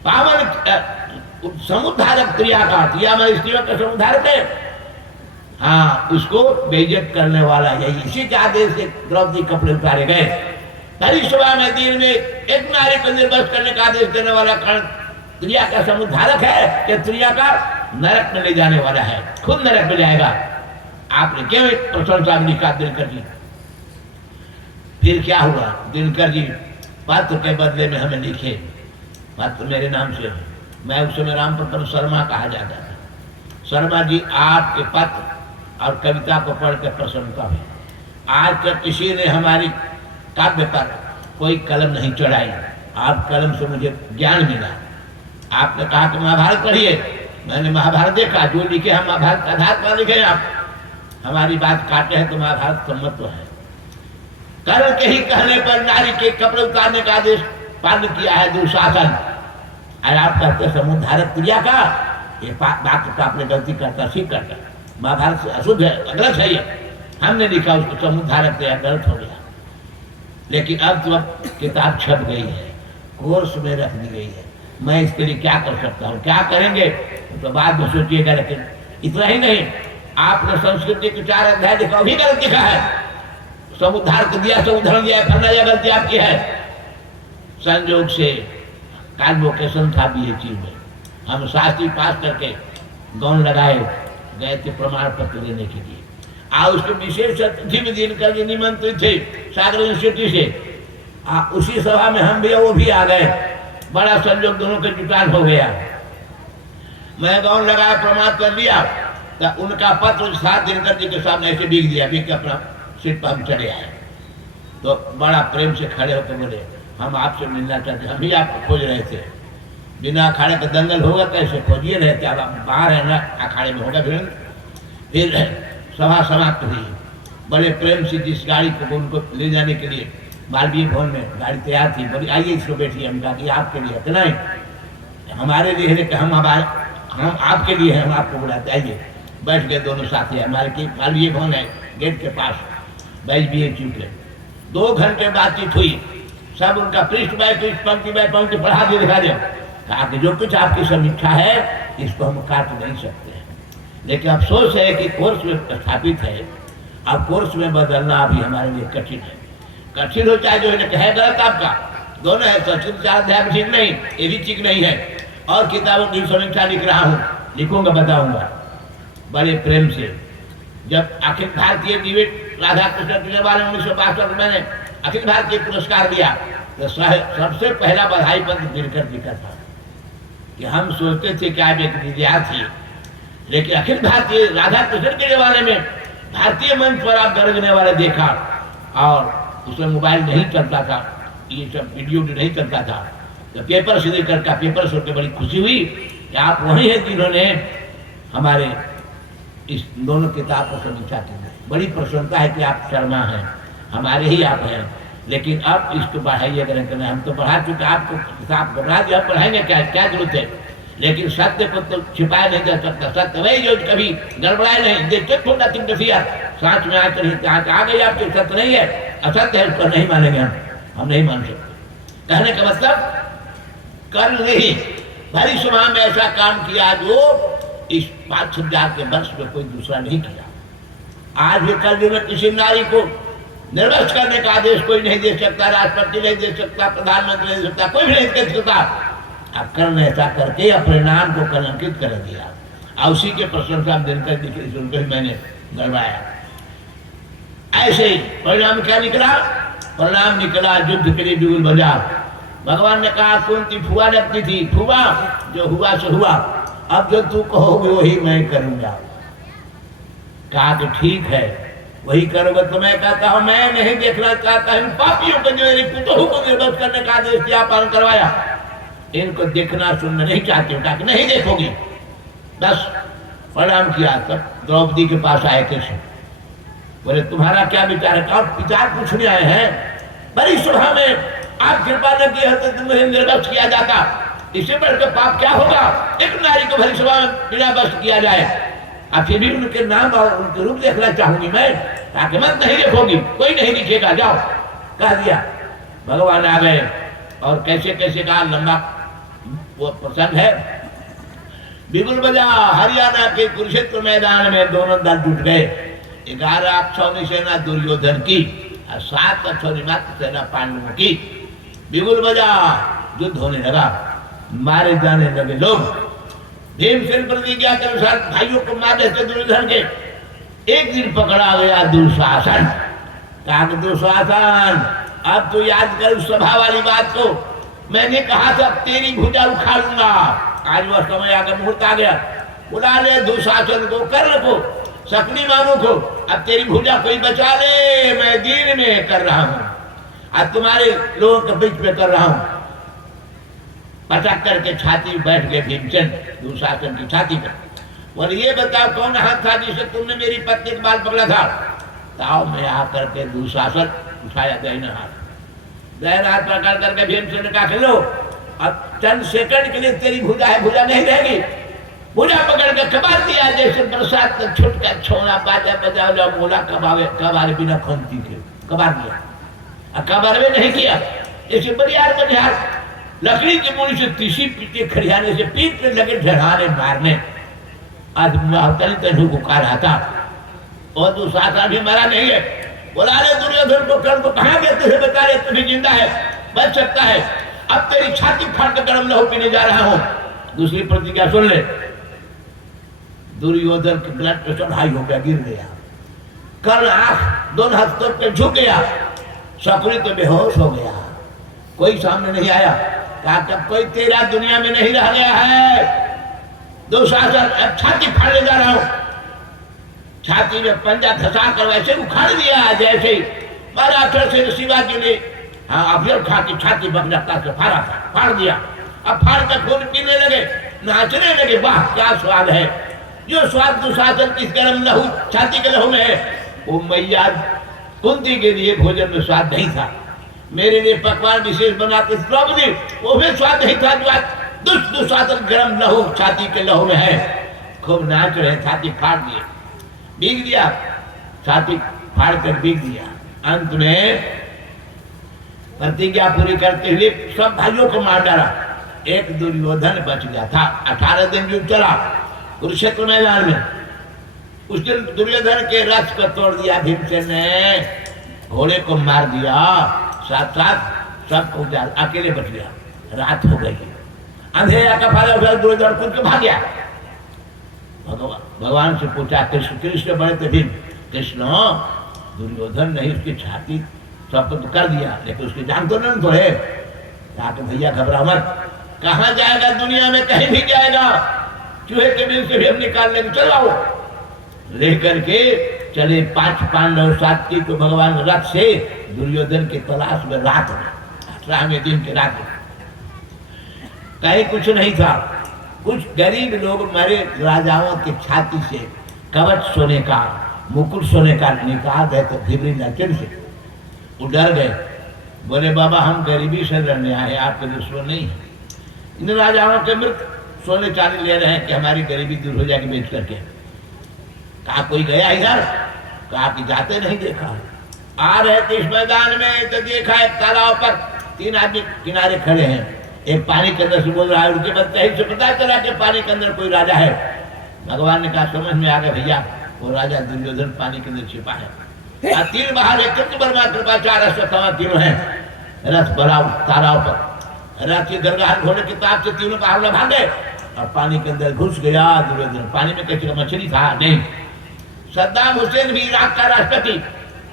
पावन समुद्धारक क्रिया का, क्रिया में स्त्रियों का समुद्धारक है, हाँ, उसको बेइज्जत करने वाला यही, इसी के आदेश से द्रौपदी कपड़े उतारे गए। तरी सभा में दिन में एक नारी को निर्वस्त्र करने का आदेश देने वाला कर्ण क्रिया का समुद्धारक है कि क्रिया का नरक में ले जाने वाला है, खुद नरक में जाएगा। आपने क्यों एक प्रशंसा में लिखा दिनकर जी? फिर क्या हुआ? दिनकर जी पत्र के बदले में हमें लिखे, पत्र मेरे नाम से, मैं उस समय राम प्रपन्न शर्मा कहा जाता था। शर्मा जी आपके पत्र और कविता को पढ़कर प्रसन्नता हुई। आज तक किसी ने हमारी काव्य पर कोई कलम नहीं चढ़ाई, आप कलम से मुझे ज्ञान मिला। आपने कहा कि महाभारत पढ़िए, मैंने महाभारत देखा, जो लिखे हम महाभारत का आधार पर लिखे, आप हमारी बात काटे हैं तो महाभारत सम्मत है। कर्ण के ही कहने पर नारी के कपड़े उतारने का आदेश पालन किया है दुशासन, और आप कहते समुद्धारक क्रिया का, ये बात तो आपने गलती करता सीख करता, महाभारत से अशुद्ध है, गलत है ये, हमने लिखा उसको समुद्धारक क्रिया, गलत हो गया। लेकिन अब तो किताब छप गई है, कोर्स में रख दी गई है, मैं इसके लिए क्या कर सकता हूँ, क्या करेंगे तो बाद में सोचिएगा। लेकिन इतना ही नहीं, आपने संस्कृति के 4 अध्याय लिखा, भी गलत लिखा है, समुद्धार को दिया, समुद्धार दिया, करना यह गलती आपकी है। संयोग से कॉन्वोकेशन था BHU में, हम शास्त्री पास करके गौन लगाए गए थे प्रमाण पत्र देने के लिए, और उसके विशेष अतिथि में दिनकर जी निमंत्रित थे सागर यूनिवर्सिटी से। उसी सभा में हम भी, वो भी आ गए, बड़ा संयोग, दोनों के जुटान हो गया। मैं गौन लगाया, प्रमाण कर लिया, तो उनका पत्र 7 दिनकर जी के सामने ऐसे बिक दिया, बिक के अपना सीट पर हम चले आए। तो बड़ा प्रेम से खड़े होकर बोले, हम आपसे मिलना चाहते, हम ही आपको खोज रहे थे। बिना अखाड़े का दंगल होगा कैसे, खोजिए रहे थे, अब आप बाहर है ना, अखाड़े में होगा। फिर सभा समाप्त हुई। बड़े प्रेम से जिस गाड़ी को उनको ले जाने के लिए मालवीय भवन में गाड़ी तैयार थी, बोली आइए इसको बैठिए। हम कहा कि आपके लिए इतना ही, हमारे लिए है कि हम आपके लिए हैं, हम आपको बुलाते, आइए। बैठ गए दोनों साथी, हमारे की मालवीय भवन है गेट के पास, BHU के। 2 घंटे बातचीत हुई, सब उनका पृष्ठ बाय पृष्ठ, पंक्ति बाय पंक्ति पढ़ा दिया, दिखा दिया। कहा कि जो कुछ आपकी समीक्षा है इसको हम काट नहीं सकते हैं, लेकिन अफसोस है कि कोर्स में स्थापित है, अब कोर्स में बदलना अभी हमारे लिए कठिन है। कठिन हो चाहे जो है गलत आपका, दोनों है, संस्कृत 4 अध्याय ठीक नहीं, ये भी ठीक नहीं है। और किताबों की समीक्षा लिख रहा हूँ, लिखूंगा, बताऊंगा बड़े प्रेम से। जब अखिल भारतीय डिबेट राधा कृष्ण टिग्रेवाल 1962 में मैंने अखिल भारतीय पुरस्कार दिया, तो सबसे पहला बधाई पत्र दिनकर जी का था। कि हम सोचते थे कि आप एक विद्यार्थी, लेकिन अखिल भारतीय राधा कृष्ण टिग्रेवाल में भारतीय मंच पर आप गरजने वाले देखा, और उसमें मोबाइल नहीं चलता था, ये सब वीडियो नहीं चलता था, तो पेपर से लेकर का पेपर सुन के बड़ी खुशी हुई कि आप वही हैं जिन्होंने हमारे इस दोनों किताब को समीक्षा की। बड़ी प्रसन्नता है कि आप शर्मा हैं, हमारे ही आप हैं, लेकिन अब इसको बढ़ाइए करें। हम तो बढ़ा चुके, आपको किताब बढ़ा दिया, पढ़ाएंगे क्या, क्या जरूरत है। लेकिन सत्य को तो छिपाया नहीं जा सकता, सत्य वही जो कभी गड़बड़ाए नहीं, देखते थोड़ा तिंडफिया सांच में आकर ही आ गई आपके, सत्य नहीं है, असत्य है, उसको नहीं मानेंगे हम नहीं मान सकते। कहने का मतलब कर नहीं, भरी सभा में ऐसा काम किया जो इस 5,000 के वर्ष में कोई दूसरा नहीं किया। आज भी कल में किसी नारी को निर्वस्त्र करने का आदेश कोई नहीं दे सकता, राष्ट्रपति नहीं दे सकता, प्रधानमंत्री नहीं दे सकता, कोई भी नहीं दे सकता। अब कर्ण ऐसा करके अपने नाम को कलंकित कर दिया, और उसी के प्रशंसा दिनकर सुनकर मैंने गड़बड़ाया। ऐसे ही परिणाम क्या निकला? परिणाम निकला युद्ध के लिए बिगुल बजा। भगवान ने कहा कुंती फुआ लगती थी, फुआ जो हुआ सो हुआ, अब जो तू कहोगे वही मैं करूंगा। कहा कि ठीक है, वही करोगे। तो मैं कहता हूं मैं नहीं देखना चाहता इन पापियों को जो मेरी पुतोहू को निर्वध करने का आदेश दिया, पालन करवाया, इनको देखना सुनना नहीं चाहती हूँ। कहा कि नहीं देखोगी। बस प्रणाम किया। तब द्रौपदी के पास आए कृष्ण, बोले तुम्हारा क्या विचार है? कहा विचार पूछने आए हैं। बड़ी सभा में आप कृपा न किए होते तो मुझे निर्वस्त्र किया जाता, इससे बढ़कर पाप क्या होगा? एक नारी को भरी सभा में बिना वस्त्र किया जाए। अब फिर भी उनके नाम और उनके रूप देखना चाहूंगी मैं। ताकि मत नहीं देखोगी, कोई नहीं दिखेगा, जाओ। कह दिया। भगवान आ गए और कैसे कैसे कहा, लंबा वो प्रसंग है। बिगुल बजा। हरियाणा के कुरुक्षेत्र मैदान में दोनों दल जुट गए। 11 अक्षौनी सेना दुर्योधन की और 7 अक्षौनी मात्र सेना पांडवों की। बिगुल बजा, युद्ध होने लगा, मारे जाने लगे लोग। भीमसेन प्रतिज्ञा के अनुसार भाइयों को मार देते दुर्योधन के। एक दिन पकड़ा गया दुशासन। कहा दुशासन अब तो याद कर उस सभा वाली बात को, मैंने कहा था तेरी भुजा उखाड़ूंगा। आज वह समय आकर मुहूर्त आ गया। बुला ले दुशासन को, कर्ण को, सकनी मामू को। अब तेरी भुजा कोई बचा ले, मैं दिन में कर रहा हूं, अब तुम्हारे लोगों के बीच में कर रहा हूं। पटक करके छाती में बैठ गए भीमसेन दुशासन की छाती पर। बोले ये बताओ कौन हाथ था जिसे तुमने मेरी पत्नी के बाल पकड़ा था? ताव में आकर के दुशासन उठाया दाहिना हाथ। दाहिना हाथ पकड़ करके भीमसेन ने कहा लो अब चंद सेकंड के लिए तेरी भुजा है, भुजा नहीं रहेगी। भुजा पकड़ के कबार दिया जैसे बरसात में छुट कर छोड़ा बाजा बजा लो। बोला कबार बिना खोलती के कबार दिया। कबार में नहीं किया, जैसे बरियार बरियार लकड़ी की मुड़ी से तीसी पीटे खड़ियाने से पीट के लगे ढराने मारने। आज तनु को कहा रहा था और दुशासन भी मरा नहीं है। बोला रे दुर्योधन को, कर्ण को कहाँ गए? तुझे बता रहे तू भी जिंदा है, बच सकता है। अब तेरी छाती फाड़ के गर्म लहू पीने जा रहा हूं। दूसरी प्रतिज्ञा सुन ले। दुर्योधन के ब्लड प्रेशर हाई हो गया, गिर गया। कर्ण आंख दोनों हस्तों पे झुक गया, शकुनी तो बेहोश हो गया। कोई सामने नहीं आया। कहा तब कोई तेरा दुनिया में नहीं रह गया है। दुशासन अब छाती फाड़ने जा रहा हूं। छाती में पंजा धसा कर वैसे उखाड़ दिया जैसे मारा अक्षर से शिवाजी ने अफजल खां की छाती बकरता से फाड़ दिया। अब फाड़ कर खून पीने लगे, नाचने लगे। वाह क्या स्वाद है! जो स्वाद दुशासन की गर्म लहू छाती के लहू में है, वो मैया कुंती के लिए भोजन में स्वाद नहीं था। मेरे लिए पकवान विशेष बनाते द्रौपदी, वो भी स्वाद नहीं था। दुशासन गर्म लहू छाती के लहू में है। खूब नाच रहे, छाती फाड़ दिए, बीग दिया, छाती फाड़ कर बीग दिया। अंत में प्रतिज्ञा पूरी करते हुए सब भाइयों को मार डाला। एक दुर्योधन बच गया था। 18 दिन युद्ध चला कुरुक्षेत्र मैदान में। उस दिन दुर्योधन के रथ को तोड़ दिया भीमसेन ने, घोड़े को मार दिया, साथ साथ सबको अकेले बच गया। रात हो गई, अंधेरा का फायदा दुर्योधन कूद के भाग गया। भगवान से पूछा कृष्ण बड़े थे भीम, कृष्ण दुर्योधन नहीं उसकी छाती सबको तो कर दिया, लेकिन उसकी जान तो नहीं थोड़े। कहा कि भैया घबरा मत, कहाँ जाएगा दुनिया में? कहीं भी जाएगा। चूहे के बिल से भी हम निकाल लेंगे, चलो आओ। लेकर के चले 5 पांडव साथी को भगवान रथ से दुर्योधन की तलाश में। रात में 18वें दिन की रात में कहीं कुछ नहीं था। कुछ गरीब लोग मरे राजाओं की छाती से कवच सोने का, मुकुट सोने का निकाल रहे तो ढिबरी नचन से वो डर गए। बोले बाबा हम गरीबी से लड़ने आए, आपके दुश्मन नहीं है। इन राजाओं के मृत सोने चांदी ले रहे हैं कि हमारी गरीबी दूर हो जाएगी बेच करके। कहा कोई गया इधर? कहा कि जाते नहीं देखा। आ रहे थे इस मैदान में तो देखा एक तालाब पर 3 आदमी किनारे खड़े हैं। एक पानी के अंदर से बोल रहा है, उनके बच्चे से पता चला कि पानी के अंदर कोई राजा है। भगवान ने कहा समझ में आ गया भैया, वो राजा दुर्योधन पानी के अंदर छिपा है। 3 बाहर एक वर्मा कृपाचार्य अश्वत्थामा तीनों है। रथ बड़ा तालाब पर, रथ की गरगाहट घोड़े की ताप से तीनों बाहर न भागे और पानी के अंदर घुस गया दुर्योधन। पानी में कैसे मछली था नहीं। सद्दाम हुसैन भी इराक का राष्ट्रपति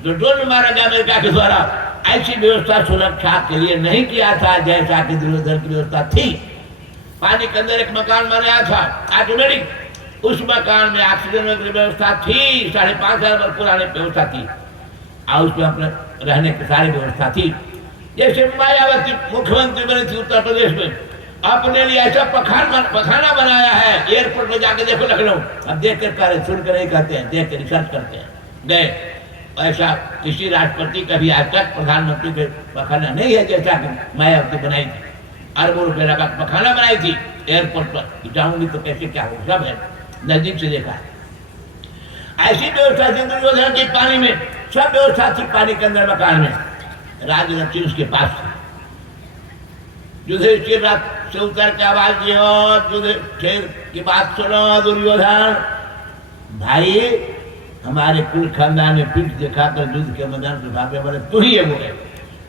जो ड्रोन मारा गया अमेरिका के द्वारा, ऐसी व्यवस्था सुरक्षा के लिए नहीं किया था जैसा कि दुर्योधन की व्यवस्था थी। पानी के अंदर एक मकान बनाया था ऑटोमेटिक, उस मकान में ऑक्सीजन की व्यवस्था थी, 5,500 वर्ष पुरानी व्यवस्था थी, और उसमें अपने रहने की सारी व्यवस्था थी। जैसे मायावती मुख्यमंत्री बनी थी उत्तर प्रदेश में, अपने लिए ऐसा पखाना बनाया है, एयरपोर्ट में जाके देखो लखनऊ, अब देख कर करे सुन कर नहीं कहते हैं, देख कर रिसर्च करते हैं। गए, ऐसा किसी राष्ट्रपति का भी आज तक प्रधानमंत्री के पखाना नहीं है जैसा कि मायावती बनाई थी, अरबों रुपये लगा पखाना बनाई थी एयरपोर्ट पर। जाऊंगी तो कैसे क्या हो, सब है, नजदीक से देखा। ऐसी व्यवस्था थी दुर्योधन की पानी में, सब व्यवस्था थी पानी के अंदर मकान में। राजलक्ष्मी उसके पास थी। युधिष्ठिर रात से उतर के आवाज दियो, युधिष्ठिर की बात सुनो दुर्योधन भाई, हमारे कुल खानदान ने पीठ दिखाकर युद्ध के मैदान से भागे बोले तू ही है वो है,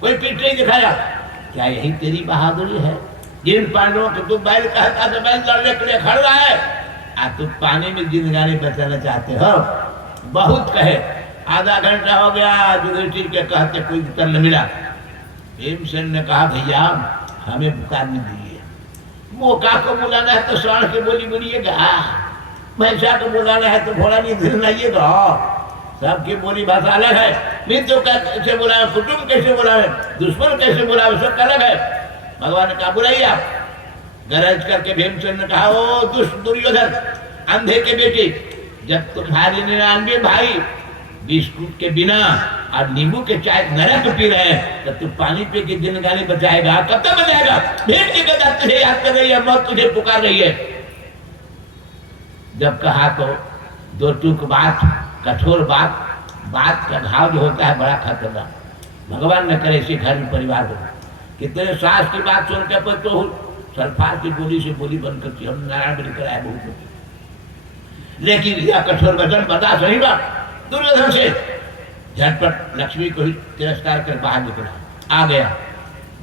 कोई पीठ नहीं दिखाया। क्या यही तेरी बहादुरी है? जिन पांडवों को तू बैल कहता तो बैल लड़ने के लिए खड़ रहा है, आज तू पानी में जिंदगानी बचाना चाहते हो? बहुत कहे, आधा घंटा हो गया युधिष्ठिर के कहते कोई उत्तर न मिला। भीमसेन ने कहा भैया हमें बुखारने दीजिए, मौका को बुलाना है तो स्वर्ण की बोली बोलिएगा, भैंसा को बुलाना है तो घोड़ा नहीं दिलाइएगा, सबकी बोली भाषा अलग है। मित्र कैसे बुलाए, कुटुंब कैसे बुलाए, दुश्मन कैसे बुलाए, सब अलग है। भगवान ने कहा बुलाइए आप। गरज करके भीमसेन ने कहा ओ दुष्ट दुर्योधन अंधे के बेटे, जब तुम्हारे 99 भाई बिस्कुट के बिना और नींबू के चाय नरक पी रहे हैं तो तू पानी पे के दिन गाली बचाएगा? कब तक बचाएगा? भीम की गदा तुझे याद कर रही है, मौत तुझे पुकार रही है। जब कहा तो दो टूक बात, कठोर बात, बात का घाव जो होता है बड़ा खतरनाक। भगवान न करे इसी घर में परिवार हो कि तेरे सास की बात सुन के पर तो सरफार की बोली से बोली बंद करती, हम नारायण बन कराए बहुत, लेकिन यह कठोर वचन बता सही बात दुर्योधन से। झटपट लक्ष्मी को ही तिरस्कार कर बाहर निकला, आ गया,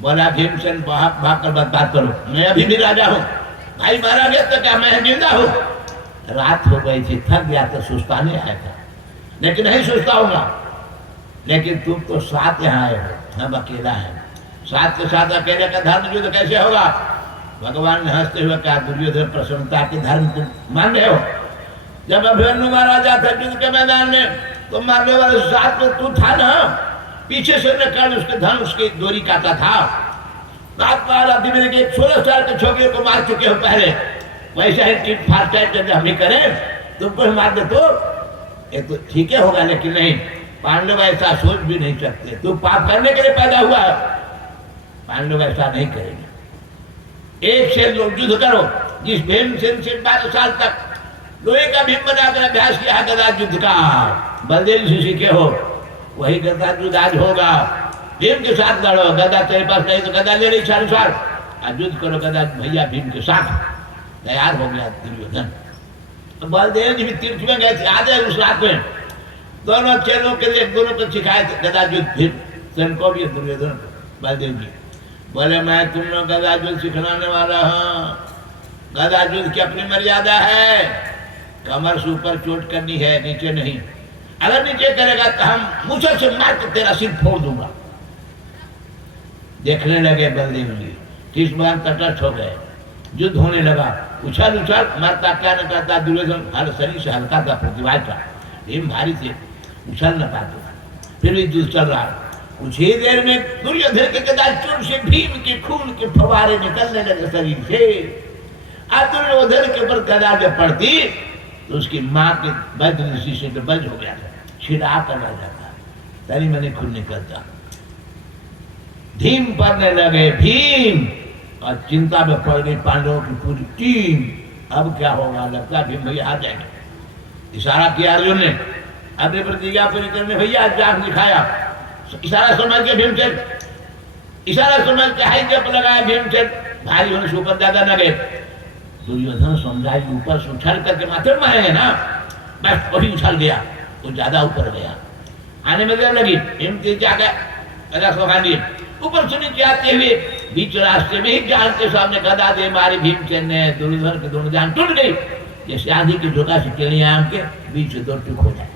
बोला भीमसेन भाग कर बात करो, मैं अभी भी राजा हूँ, भाई मारा गया तो क्या मैं जिंदा हूँ? रात हो गई थी, थक गया तो सुस्ताने आया था, लेकिन नहीं सुस्ताऊंगा। लेकिन तुम तो साथ यहाँ आए हो, हम अकेला है, साथ के साथ अकेले का धर्म युद्ध कैसे होगा? भगवान ने हंसते हुए कहा दुर्योधन प्रसन्नता के धर्म तुम मान रहे हो? जब अभिमन्यु महाराजा था युद्ध के मैदान में तो मारने वाले साथ में तू था ना, पीछे से न उसके धनुष की डोरी काटा था। रात मारा मेरे के 16 साल के छोकरे को मार चुके हो पहले, वैसा ही टिट फास्ट टाइप हम ही करें तुमको मार दे तो ये तो ठीक है होगा, लेकिन नहीं, पांडव ऐसा सोच भी नहीं सकते। तू पाप करने के लिए पैदा हुआ है, पांडव ऐसा नहीं करेंगे। एक से लोग युद्ध करो, जिस भीमसेन से 12 साल तक लोहे का भीम बनाकर अभ्यास किया है गदा युद्ध का, बलदेव से सीखे हो, वही गदा युद्ध आज होगा। भीम के साथ लड़ो, गदा तेरे पास नहीं तो गदा ले रही साल आज युद्ध करो गदा भैया भीम के साथ। तैयार हो गया दुर्योधन। तो बलदेव जी भी तीर्थ में गए थे, आ गए उस रात में, दोनों चेलों के लिए दोनों को सिखाए थे गदा युद्ध, भीम को भी दुर्योधन को। बलदेव जी बोले मैं तुम लोग गदा युद्ध सिखलाने वाला हूँ, गदा युद्ध की अपनी मर्यादा है, कमर से ऊपर चोट करनी है, नीचे नहीं। अगर नीचे करेगा तो हम मुझे से मार के तेरा सिर फोड़ दूंगा। देखने लगे बलदेव जी, 30 बार तटस्थ हो गए, युद्ध होने लगा, उछल उछल मरता क्या न करता, दुर्योधन हर शरीर से हल्का था, प्रतिभा था, भीम भारी थे, उछल न पाते, फिर भी युद्ध चल रहा। कुछ ही देर में दुर्योधन के गदा चूर से भीम के खून के फवारे निकलने लगे शरीर से। अब दुर्योधन के ऊपर गदा जब पड़ती तो उसकी माँ के वज्र ऋषि से बज हो गया था, छिड़ा कर रह जाता, तनी मैंने खून निकलता। भीम पड़ने लगे भीम, और चिंता में पड़ गई पांडवों की पूरी टीम। अब क्या होगा? लगता है भीम भैया आ जाएंगे। इशारा किया अर्जुन ने, अपनी प्रतिज्ञा पूरी करने भैया जाग दिखाया, इशारा समझ के भीमसेन, इशारा समझ के हाई जंप लगाया भीमसेन, भारी होने से ऊपर ज्यादा न गए। दुर्योधन समझा ऊपर से उछल करके माथे मारे है ना, बस वही उछल गया, वो ज्यादा ऊपर गया, आने में देर लगी। हिमती जाकर ऊपर से नीचे आते हुए बीच रास्ते में ही जान के सामने गदा दे मारी भीमसेन ने, दुर्योधन की दोनों जान टूट गई, जैसे आंधी की झोंका से टेढ़ियां आम के बीच से दो टुक हो जाए।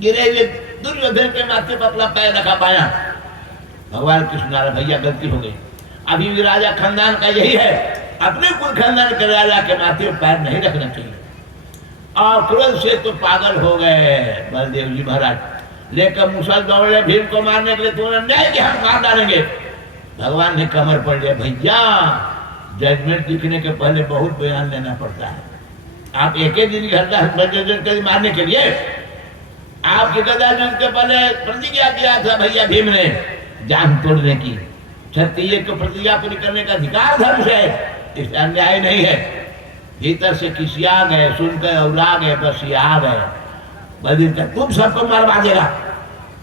गिरे हुए दुर्योधन के माथे पर अपना पैर रखा पाया। भगवान कृष्ण नारायण भैया गलती हो गई, अभी भी राजा खानदान का यही है, अपने कुल खानदान के राजा के माथे पर पैर नहीं रखना चाहिए। और क्रोध से तो पागल हो गए बलदेव जी महाराज, लेकर मुसल दौड़े भीम को मारने के लिए। तूने नहीं कि हम मार डालेंगे। भगवान ने कमर पड़ लिया, भैया जजमेंट दिखने के पहले बहुत बयान लेना पड़ता है। आप एक ही दिन घंटा मारने के लिए आपके गदा युद्ध के पहले प्रतिज्ञा किया था भैया भीम ने जान तोड़ने की। क्षत्रिय को प्रतिज्ञा पूरी करने का अधिकार धर्म है, इस अन्याय नहीं है। भीतर से किसी आ गए, सुनकर और आ गए, बस ये आ गए। बलदेव का तुम सबको मरवा देगा,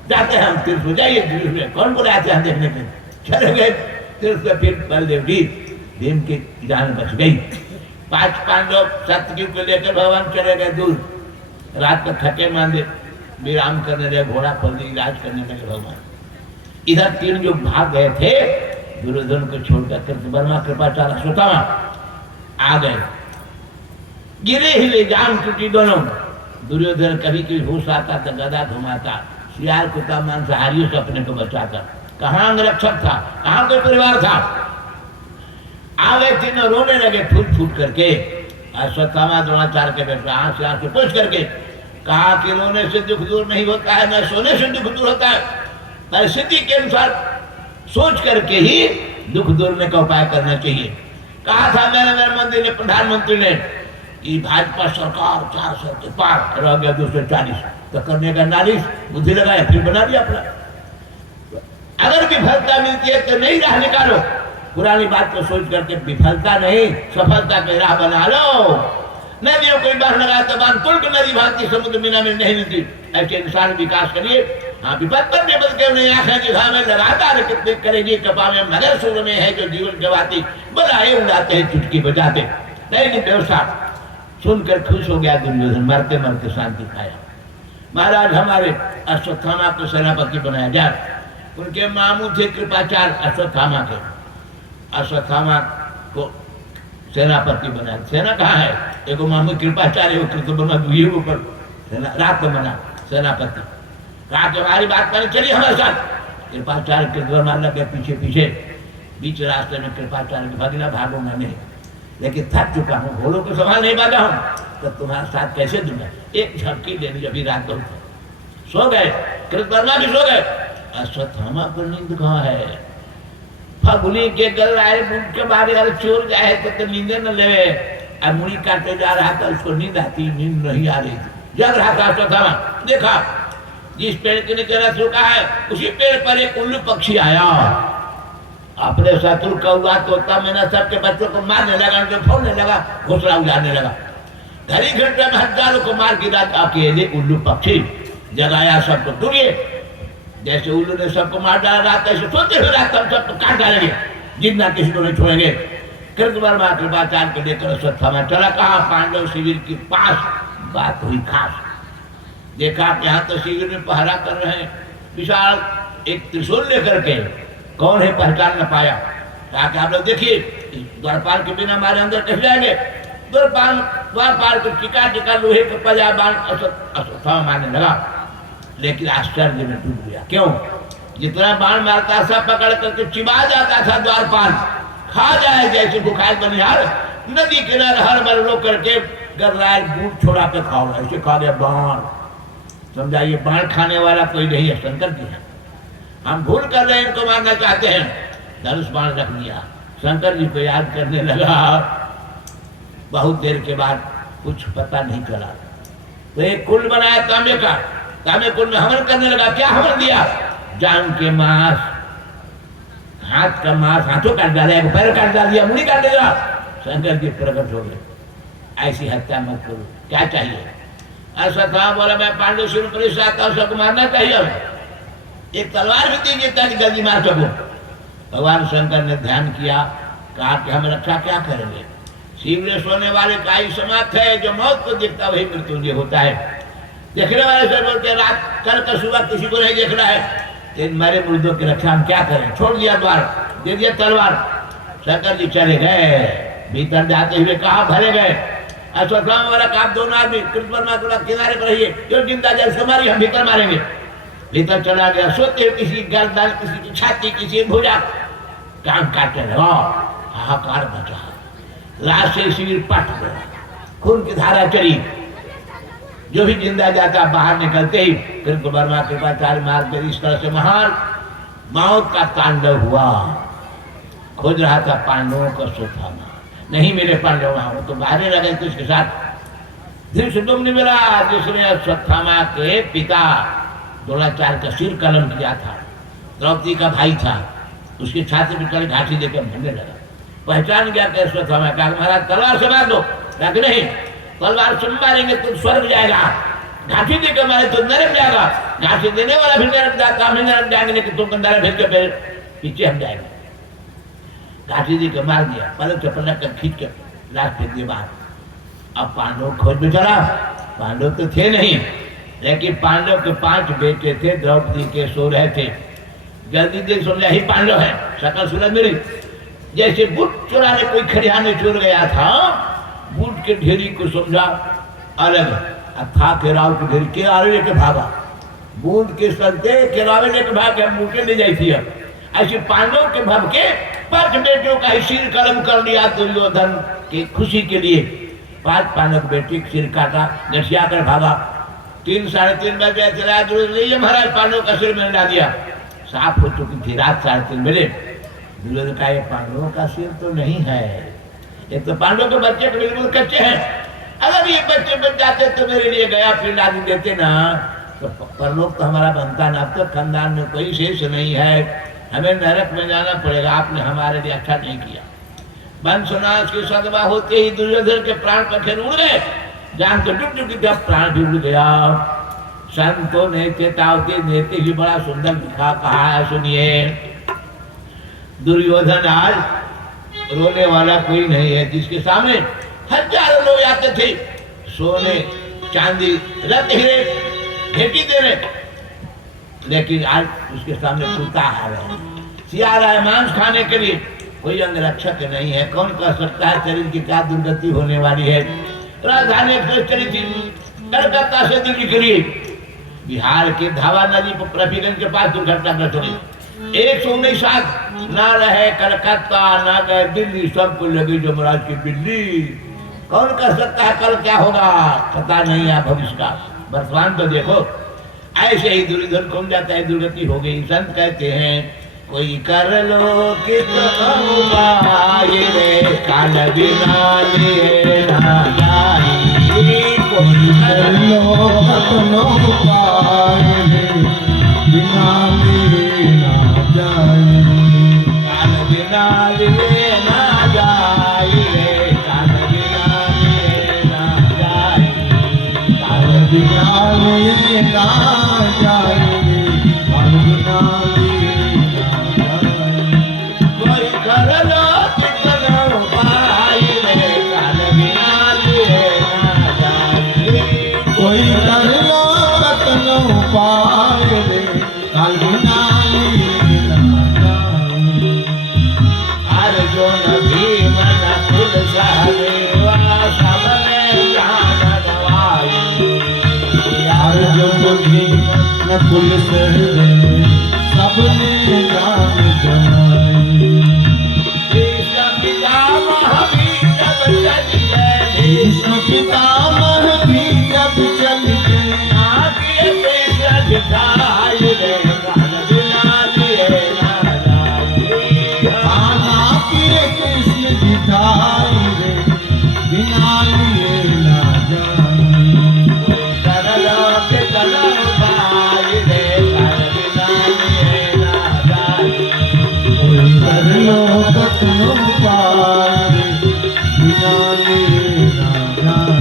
जाते हैं हम तीर्थ। जाइए, कौन बुलाए थे हम देखने के, चले गए तीर्थ। फिर बलदेव जी भीम की जान बच गई। 5 पांडव सत्यजीव को लेकर भगवान चले गए दूर। रात को थके मांदे विराम करने लगे, घोड़ा पर इलाज करने लगे भगवान। इधर 3 जो भाग गए थे दुर्योधन को छोड़कर, कृतवर्मा कृपाचार्य अश्वत्थामा आ गए। गिरे हिले जान टूटी दोनों। दुर्योधन कभी कभी होश आता था, गदा घुमाता, शियाल कुत्ता मांसाहारियों से अपने को बचाता। कहाँ अंगरक्षक था, कहाँ कोई परिवार था। आ गए तीनों, रोने लगे फूट फूट करके। अश्वत्थामा द्रोणाचार्य के बेटे आंख से आंख पूछ करके कहा कि रोने से दुख दूर नहीं होता है, न सोने से दुख दूर होता है। परिस्थिति के अनुसार सोच करके ही दुख दूरने का उपाय करना चाहिए। कहा था मेरे मंत्री ने, प्रधानमंत्री ने, कि भाजपा सरकार 400 के पार रह गया 240, तो करने का 40 बुद्धि लगाया, फिर बना दिया अपना। अगर विफलता मिलती है तो नहीं राह निकालो, पुरानी बात को सोच करके विफलता नहीं सफलता के राह बना लो। नदियों कोई बाढ़ लगाए तो बांध तोड़ के नदी भागती, समुद्र मीना में नहीं मिलती। ऐसे इंसान विकास करिए। हाँ, विपद पर विपद के नहीं आंखें जिघा में लगातार कितने करेगी कपा में मगर सुर में है जो जीवन गवाती, बुलाए उड़ाते हैं चुटकी बजाते। नहीं व्यवस्था सुनकर खुश हो गया दुर्योधन, मरते मरते शांति पाया। महाराज हमारे अश्वत्थामा को सेनापति बनाया जाए। उनके मामू थे कृपाचार्य अश्वत्थामा के, अश्वत्थामा को सेनापति बनाया। सेना कहाँ है, एगो मामू कृपाचार्य ऊपर रात में बना सेनापति। कहा कि हमारी बात करनी, चलिए हमारे साथ। कृपाचार्य कृतवर्मा लगे पीछे पीछे। बीच रास्ते में कृपाचार्य की भगना भागूंगा नहीं, लेकिन थक चुका हूँ, घोड़ों को संभाल नहीं पाता हूँ, तो तुम्हारा साथ कैसे दूंगा। एक झपकी दे दी, अभी रात को सो गए। कृतवर्मा भी सो गए। अश्वत्थामा पर नींद कहाँ है। फगुनी के गल आए मुंह के बारे अगर चोर जाए तो नींदे न ले। अब मुड़ी काटते जा रहा था, उसको नींद आती, नींद नहीं आ रही थी। जग रहा था अश्वत्थामा, देखा जिस पेड़ के नीचे रस रुका है उसी पेड़ पर एक उल्लू पक्षी आया। अपने शत्रु कौवा तोता मैंने सबके बच्चों को मारने लगा, उनको फोड़ने लगा, घोसला उजाड़ने लगा। घड़ी घंटे में हजारों को मार गिरा। अकेले उल्लू पक्षी जगाया सबको, दूरिए। जैसे उल्लू ने सबको मार डाला रात, ऐसे सोते हुए रात हम सबको काट डालेंगे, जितना किसी को नहीं छोड़ेंगे। कृतवर्मा कृपाचार्य को लेकर अश्वत्थामा चला। कहा पांडव शिविर के पास बात हुई खास। देखा कि यहाँ तो शिविर में पहरा कर रहे हैं विशाल एक त्रिशूल लेकर के। कौन है पहचान न पाया। कहा कि आप लोग देखिए, द्वारपाल के बिना हमारे अंदर कैसे जाएंगे। द्वारपाल को टिका टिका लोहे के पजा बांध अश्वत्थामा मारने लगा, लेकिन आश्चर्य में डूब गया। क्यों, जितना बाण मारता सब पकड़ करके चिबा जाता था द्वारपाल, खा जाए जैसे बुखार बनिहार। नदी किनारे हर बार रोक करके गर्रायल बूट छोड़ा के खाओ, ऐसे खा गया बाण। समझाइए, बाण खाने वाला कोई नहीं है, शंकर जी है। हम भूल कर रहे हैं, इनको मारना चाहते हैं, धनुष बाण रख लिया। शंकर जी को याद करने लगा। बहुत देर के बाद कुछ पता नहीं चला, तो एक कुंड बनाया तांबे का, तांबे कुंड में हवन करने लगा। क्या हवन दिया, जान के मांस, हाथ का मांस हाथों काट डाला, पैर काट डाल दिया, मुड़ी काट दिया। शंकर जी प्रकट हो गए, ऐसी हत्या मत करो, क्या चाहिए। अश्वत्थामा बोला मैं पांडु शिव पुलिस आता हूँ, सबको मारना चाहिए, एक तलवार भी दीजिए ताकि जल्दी मार सको। भगवान शंकर ने ध्यान किया, कहा कि हम रक्षा क्या करेंगे। शिव ने सोने वाले का ही समाप्त है, जो मौत को देखता वही मृत्युंजय होता है। देखने वाले से बोलते रात कल का सुबह किसी को नहीं देखना है, इन मरे मुर्दों की रक्षा हम क्या करें। छोड़ दिया द्वार, दे दिया तलवार। शंकर जी चले गए, भीतर जाते हुए कहा भरे गए। अश्वत्थामा वाला आप दोनों आदमी कृतवर्मा थोड़ा किनारे पर रहिए, जो जिंदा जाए उसको मारिए, हम भीतर मारेंगे। भीतर चला गया, सोते हुए किसी गर्दन, किसी की छाती, किसी भुजा, काम काटने लगा। हाहाकार बचा। लाश से शिविर पट गया, खून की धारा चली। जो भी जिंदा जाता बाहर निकलते ही फिर वर्मा कृपाचार्य मार्ग पर इस तरह से महान मौत का तांडव हुआ। खोज रहा था पांडवों को सुथामा, नहीं मिले पांडव वहां, वो तो बाहर रह गए थे उसके साथ। धृष्टद्युम्न मिला जिसने अश्वत्थामा के पिता द्रोणाचार्य का सिर कलम किया था, द्रौपदी का भाई था, उसकी छाती पर चढ़ घाटी देकर भरने लगा। पहचान गया कि अश्वत्थामा, कहा महाराज तलवार से मार दो, कि नहीं तलवार से मारेंगे तो स्वर्ग जाएगा, घाटी देकर मारे तो नरक जाएगा, घाटी देने वाला भी नरक जाता, हम नरक जाएंगे लेकिन तुमको नरक भेज के फिर पीछे हम जाएंगे। घाटी दी के मार दिया, पलक से पलक कर खींच के लाश फेंक दिया बाहर। अब पांडव खोज में चला, पांडव तो थे नहीं, लेकिन पांडव के 5 बेटे थे, द्रौपदी के सो रहे थे। जल्दी देख समझा ही पांडव है, शकल सूरत मेरी। जैसे बूट चुराने कोई खरियाने चोर गया था, बूट के ढेरी को समझा अलग, था केराव की ढेरी के आरे लेके भागा, बूट के चलते केरावे लेके भाग के बूटे ले जाई थी। अब ऐसे पांडव के भव के 5 बेटियों का ही सिर कलम कर लिया दुर्योधन की खुशी के लिए। 5 पांडव बेटी सिर काटा, घसिया कर भागा। 3 साढ़े 3 बजे चला दुर्योधन, महाराज पांडव का सिर मैंने ला दिया। साफ हो चुकी थी रात 3:30 बजे। दुर्योधन का ये पांडवों का सिर तो नहीं है, ये तो पांडव के बच्चे तो बिल्कुल कच्चे हैं। अगर ये बच्चे बच जाते तो मेरे लिए गया पिंड आदि देते ना, तो परलोक तो हमारा बनता ना। अब तो खानदान में कोई शेष नहीं है, हमें नरक में जाना पड़ेगा। आपने हमारे लिए अच्छा नहीं किया। वंशनाश की सदमा होते ही दुर्योधन के प्राण पखेर उड़ गए, जान तो डूब चुकी थी, प्राण भी उड़ गया। संतों ने चेतावती देते ही बड़ा सुंदर लिखा कहा है, सुनिए। दुर्योधन आज रोने वाला कोई नहीं है, जिसके सामने हजारों लोग आते थे, सोने चांदी रत्न हीरे भेंटी देने, लेकिन आज उसके सामने कुत्ता आ रहा है, सिया रहा है मांस खाने के लिए। कोई अंगरक्षक नहीं है, कौन कर सकता है शरीर की क्या दुर्गति होने वाली है। राजधानी एक्सप्रेस चली थी कलकत्ता से दिल्ली के लिए, बिहार के धावा नदी पर रफीगंज के पास दुर्घटनाग्रस्त हुई। 119 साल ना रहे कलकत्ता, ना गए दिल्ली, सबको लगी जमराज की बिल्ली। कौन कर सकता है कल क्या होगा, पता नहीं है भविष्य का। वर्तमान तो देखो, ऐसे ही दुर्योधन खो जाता है, दुर्गति हो गई। संत कहते हैं कोई कर लो कितना उपाय रे, काल बिना लिए ना जाए। कोई कर लो कितना उपाय रे, बिना लिए ना जाए। काल बिना लिए ना जाए रे, काल बिना लिए ना जाए। काल बिना लिए ना जाए, काल बिना लिए ना जाए। कोई कर लो कितना उपाय रे, काल बिना लिए ना जाए। कोई कर लो कितना उपाय रे, काल बिना लिए ना जाए। अर्जुन भीम नकुल सहदेवा सबने जान गवाई। अर्जुन भीम नकुल सहदेवा सबने जान गवाई। भीष्म पितामह भी जब चल गए, भीष्म पितामह भी जब चल गए, आगे पेश दिखाई रे, काल बिना लिए ना जाए। आना के कृष्ण दिखाई रे, बिना लिए ना जाए। कोई कर लो के चलो पाई रे, काल बिना लिए ना जाए। कोई कर लो कितना उपाय रे, बिना लिए ना जाए।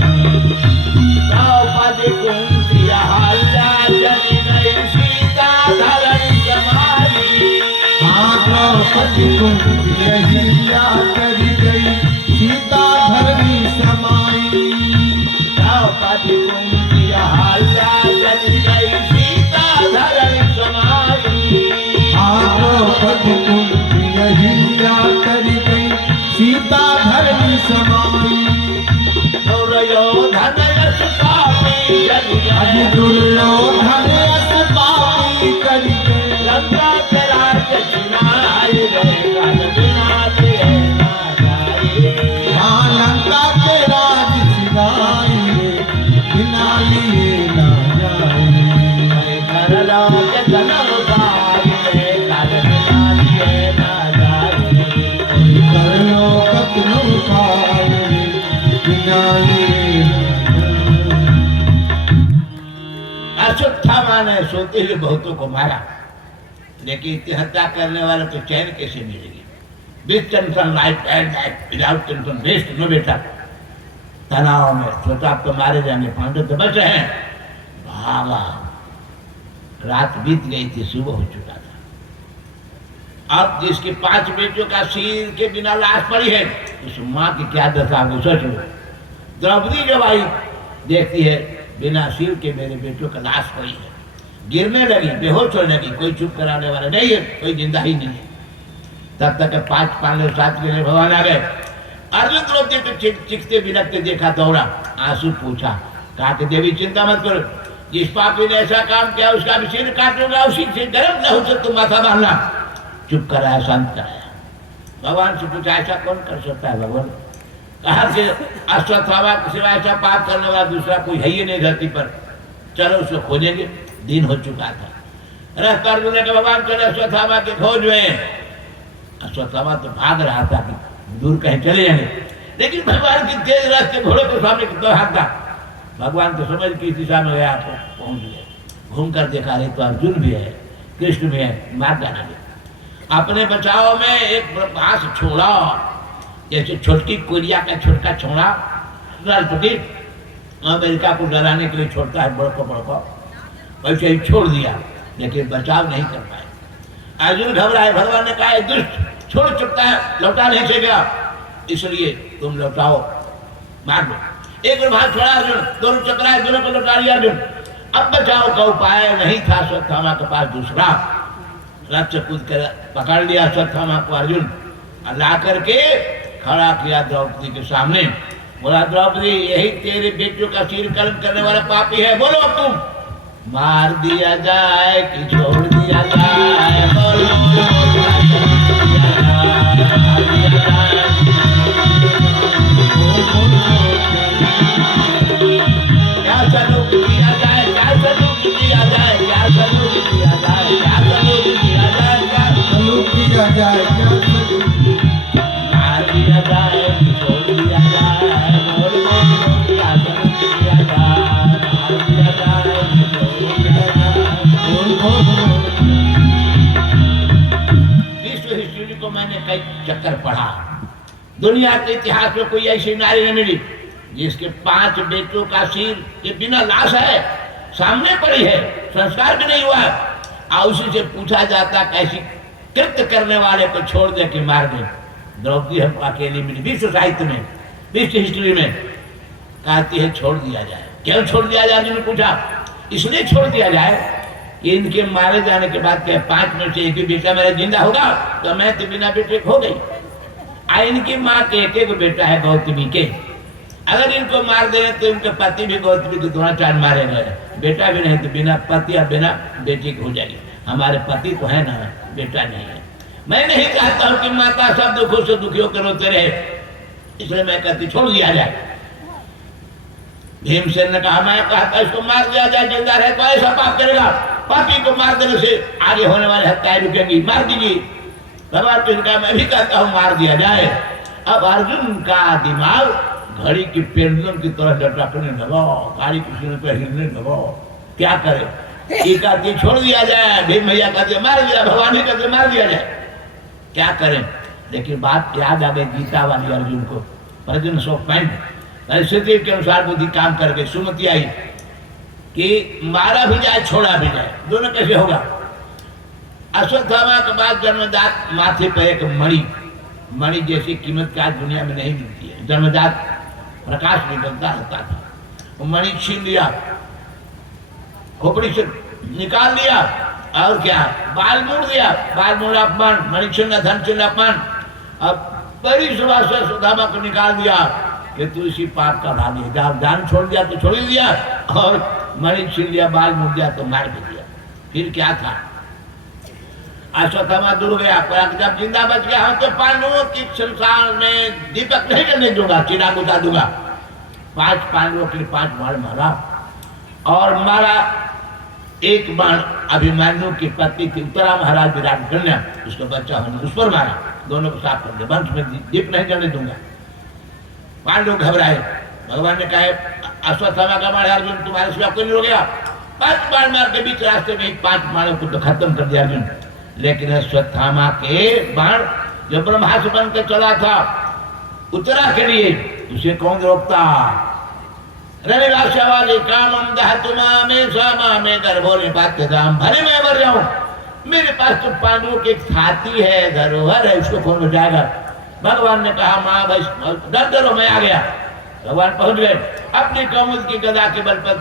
द्रौपदी कुंती अहल्या चली गई, सीता धरण समाई। हाँ द्रौपदी कुंती अहल्या चली गई, सीता धरणी समाई। द्रौपदी कुंती अहल्या चली गई, सीता धरण समाई। हाँ द्रौपदी कुंती अहल्या चली गई, सीता धरणी समाई। दुर्योधन यश पापी चली गए, दुर्योधन यश पापी चली गए। लंका के राज्य छिनाई रे, काल बिना लिए ना जाए। हाँ करो काज में कागज लालिए ना जाए कोई कर लो कतनो काज बिना लिए अश्वत्थामा ने सोते हुए बहुतों को मारा, लेकिन इतनी हत्या करने वाला तो चैन कैसे मिलेगी? With tension life and without tension rest no बेटा। तनाव में सोचा आप तो मारे जाएंगे, पांडव तो बच रहे हैं। भागा, रात बीत गई थी, सुबह हो चुका था। अब जिसके 5 बेटियों का सिर के बिना लाश पड़ी है, उस माँ की क्या दशा होगी सोच लो। द्रौपदी जब आई देखती है बिना सिर के मेरे बेटों का लाश पड़ी है, गिरने लगी, बेहोश होने लगी, कोई चुप कराने वाला नहीं है, कोई जिंदा ही नहीं है। तब तक 5 पांडव साथ के लिए भगवान आ गए। अर्जुन द्रौपदी को चिखते बिलखते देखा, दौड़ा, आंसू पूछा, कहा कि देवी चिंता मत करो, जिस पापी ने ऐसा काम किया उसका भी सिर काटूंगा, उसी से गर्म न हो तो तुम माथा बांधना। चुप कराया, शांत कराया। भगवान से पूछा ऐसा कौन कर सकता है भगवान? कहा कि अश्वत्थामा के सिवा ऐसा पाप करने वाला दूसरा कोई है ही नहीं धरती पर, चलो उसको खोजेंगे। दिन हो चुका था। रथ अर्जुन ने कहा भगवान चले अश्वत्थामा की खोज में। अश्वत्थामा तो भाग रहा था कि दूर कहीं चले जाएंगे, लेकिन भगवान की तेज रथ के घोड़े को सामने कितना भाग था। भगवान तो समझ की दिशा में गया, पहुंच गए। घूम कर देखा रहे तो अर्जुन भी है, कृष्ण भी है, मार डालेंगे। अपने बचाव में एक बांस छोड़ा, जैसे छोटकी कोरिया का छोटका छोड़ा राष्ट्रपति अमेरिका को डराने के लिए छोड़ता है बड़को बड़को, वैसे ही छोड़ दिया, लेकिन बचाव नहीं कर पाए। अर्जुन घबराए। भगवान ने कहा दुष्ट छोड़ चुकता है, लौटा नहीं सकेगा, इसलिए तुम लौटाओ, मार लो। एक बार भाग छोड़ा अर्जुन, दोनों चकराए, दोनों को लौटा लिया अर्जुन। अब बचाव का उपाय नहीं था अश्वत्थामा के पास दूसरा। रथ से कूद कर पकड़ लिया अश्वत्थामा को अर्जुन, ला करके खड़ा किया द्रौपदी के सामने। बोला द्रौपदी यही तेरे बेटियों का सिर कर्म करने वाला पापी है, बोलो अब तुम मार दिया जाए कि छोड़ दिया जाए, बोलो क्या सलूक किया जाए, क्या सलूक किया जाए, क्या सलूक किया जाए, क्या सलूक किया जाए, क्या सलूक किया जाए, क्या सलूक मार दिया जाए कि छोड़ दिया जाए, बोलो क्या सलूक किया जाए, मार दिया जाए कि छोड़ दिया जाए, विश्व हिस्ट्री को मैंने कई चक्कर पढ़ा। दुनिया के इतिहास में कोई ऐसी नारी नहीं मिली जिसके 5 बेटों का सिर के बिना लाश है, सामने पड़ी है, संस्कार भी नहीं हुआ है, और उसी से पूछा जाता कैसी कृत्य करने वाले को छोड़ दे के मार दे। द्रौपदी हमको अकेली मिली विश्व साहित्य में, विश्व हिस्ट्री में। कहती है छोड़ दिया जाए। क्यों छोड़ दिया जाए? जिन्होंने पूछा, इसलिए छोड़ दिया जाए कि इनके मारे जाने के बाद क्या 5 में से एक ही बेटा मेरा जिंदा होगा, तो मैं तो बिना बेटे हो गई। इनकी माँ के एक बेटा है गौतमी के, अगर इनको मार दें तो इनके पति भी गौतमी के दोनों चार मारे गए, बेटा भी नहीं तो बिना पति या बिना बेटी हो जाएगी। हमारे पति तो है ना, बेटा नहीं है। मैं नहीं चाहता हूँ कि माता सब दुखों से दुखियों के रोते रहे, इसलिए मैं कहती छोड़ दिया जाए। भीमसेन ने कहा मैं कहता इसको मार दिया जाए, जिंदा रहे तो ऐसा पाप करेगा, पापी को मार देने से आगे होने वाली हत्याएं रुकेंगी, मार दीजिए। भगवान कृष्ण का मैं भी कहता हूँ मार दिया जाए। अब अर्जुन का दिमाग घड़ी की पेंडुलम की तरह लटकने लगा, काली कृष्ण पे हिलने लगा, क्या करे? ये कहती छोड़ दिया जाए, भीम भैया कहते मार दिया, भगवान ही कहते मार दिया जाए, क्या करें? लेकिन बात याद आ गई गीता वाली अर्जुन को, अर्जुन सो पैंट परिस्थिति के अनुसार बुद्धि काम कर गई। सुमति आई कि मारा भी जाए छोड़ा भी जाए, दोनों कैसे होगा? अश्वत्थामा के बाद जन्मदात माथे पर एक मणि जैसी कीमत का दुनिया में नहीं मिलती है, जन्मदात प्रकाश निकलता रहता था, वो मणि छीन लिया, खोपड़ी से निकाल लिया, और क्या बाल मोड़ दिया, बाल मोड़ अपमान, मणि छिन्न धन छिन्न अपमान। अब बड़ी सुबह से सुदामा को निकाल दिया कि तू इसी पाप का भागी, जब दान छोड़ दिया तो छोड़ ही दिया, और मणि छीन लिया, बाल मोड़ दिया तो मार भी दिया। फिर क्या था? अश्वत्थामा दूर गया, पर जब जिंदा बच गया हम तो पांडवों की संसार में दीपक नहीं जलने दूंगा, चिराग बुझा दूंगा। 5 पांडवों के लिए 5 बाण मारा, और मारा एक बाण अभिमन्यु की पत्नी थी उत्तरा महाराज विराट कन्या, उसका बच्चा होने उस पर मारा, दोनों को साफ कर दिया, वंश में दीप नहीं जलने दूंगा। पांडव घबराए, भगवान ने कहा अश्वत्थामा का बाण अर्जुन तुम्हारे सिवा कोई नहीं हो गया। 5 बाण मार के बीच रास्ते में 5 बाणों को तो खत्म कर दिया अर्जुन। लेकिन अश्वत्थामा के बाण जो ब्रह्मास्त्र बन के चला था उत्तरा के लिए, उसे कौन रोकता। रविवासवाली कामम दहतुमा में सामा में गर्भो निपात्यताम, भले मैं मर जाऊं, मेरे पास तो पांडवों की एक छाती है, धरोहर है, उसको कौन बचाएगा। भगवान ने कहा माँ भाई डर डरो, मैं आ गया। भगवान पहुंच गए, अपनी कौमुद की गदा के बल पर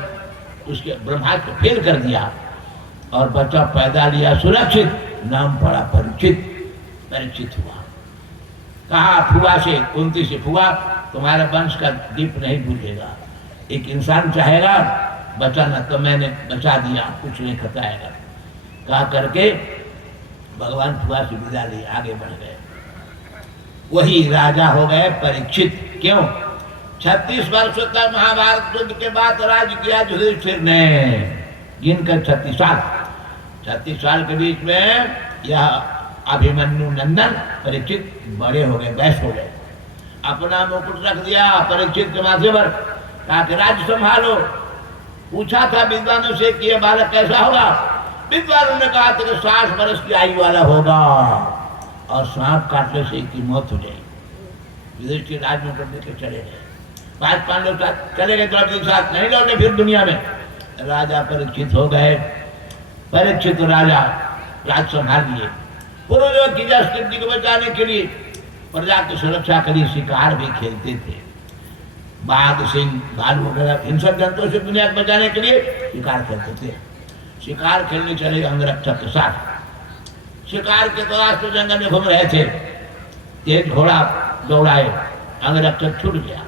उसके ब्रह्मास्त्र को फेल कर दिया और बच्चा पैदा लिया सुरक्षित, नाम पड़ा परीक्षित। परीक्षित हुआ, कहा फुआ से कुंती से, फुआ तुम्हारे वंश का दीप नहीं बुझेगा, एक इंसान चाहेगा बचाना तो मैंने बचा दिया, कुछ नहीं खताएगा। कहा करके भगवान फुआ से विदा ली, आगे बढ़ गए। वही राजा हो गए परीक्षित। क्यों? 36 वर्षों तक महाभारत युद्ध के बाद राज्य किया युधिष्ठिर ने, जिनका 36 साल के बीच में यह अभिमन्यु नंदन परीक्षित बड़े हो गए, वैस हो गए। अपना मुकुट रख दिया परीक्षित के माथे पर, कहा कि राज्य संभालो। पूछा था विद्वानों से कि यह बालक कैसा होगा। विद्वानों ने कहा था कि 60 वर्ष की आयु वाला होगा और सांप काटने से इसकी मौत हो जाएगी। युधिष्ठिर राज में करने के चले गए, 5 पांडव साथ चले गए, द्रौपदी के साथ नहीं लौटे फिर दुनिया में। राजा परीक्षित हो गए। परीक्षित राजा राज संभाल लिए। पूर्वजों की संस्कृति को बचाने के लिए, प्रजा की सुरक्षा के लिए शिकार भी खेलते थे। बाघ सिंह भालू वगैरह हिंसक जंतुओं से दुनिया को बचाने के लिए शिकार खेलते थे। शिकार खेलने चले अंगरक्षक के साथ। शिकार के तलाश में जंगल में घूम रहे थे, तेज घोड़ा दौड़ाए, अंगरक्षक छूट गया।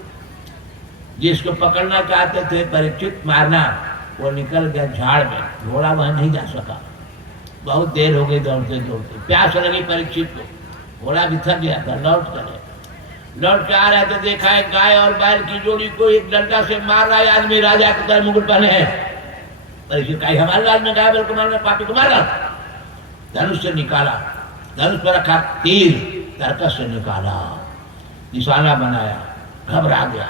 जिसको पकड़ना चाहते थे परीक्षित मारना, वो निकल गया झाड़ में, घोड़ा वहां नहीं जा सका। बहुत देर हो गई दौड़ते दौड़ते, प्यास लगी परीक्षित को, घोड़ा भी थक गया था। लौट के आ रहे थे, देखा है गाय और बैल की जोड़ी को एक डंडा से मार रहा है आदमी, राजा के तरह मुकुट पहने हैं। परीक्षित कहा हमारे राज में गाय बैल को मारना, पापी को मारना। धनुष से निकाला, धनुष पर रखा तीर, तरकस से निकाला, निशाना बनाया, घबरा गया।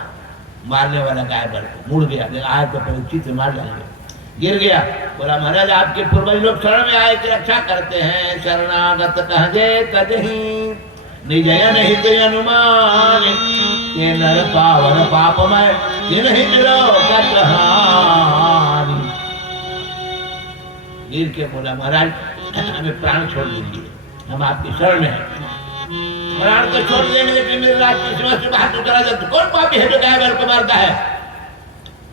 मारने वाला गाय बैल को मुड़ गया, आए तो परीक्षित मार जाएंगे, गिर गया। बोला महाराज आपके पूर्वज लोग शरण में आए कि रक्षा करते हैं, शरणागत कहजे तजहि निजय नहीं ते अनुमान, ये नर पावन पापमय जिन ही मिलो कहानी। गिर के बोला महाराज हमें प्राण छोड़ दीजिए, हम आपकी शरण में हैं। प्राण तो छोड़ देंगे लेकिन मेरे राज की सीमा से बाहर तो चला जाता, कौन पापी है जो गाय बैल को मारता है।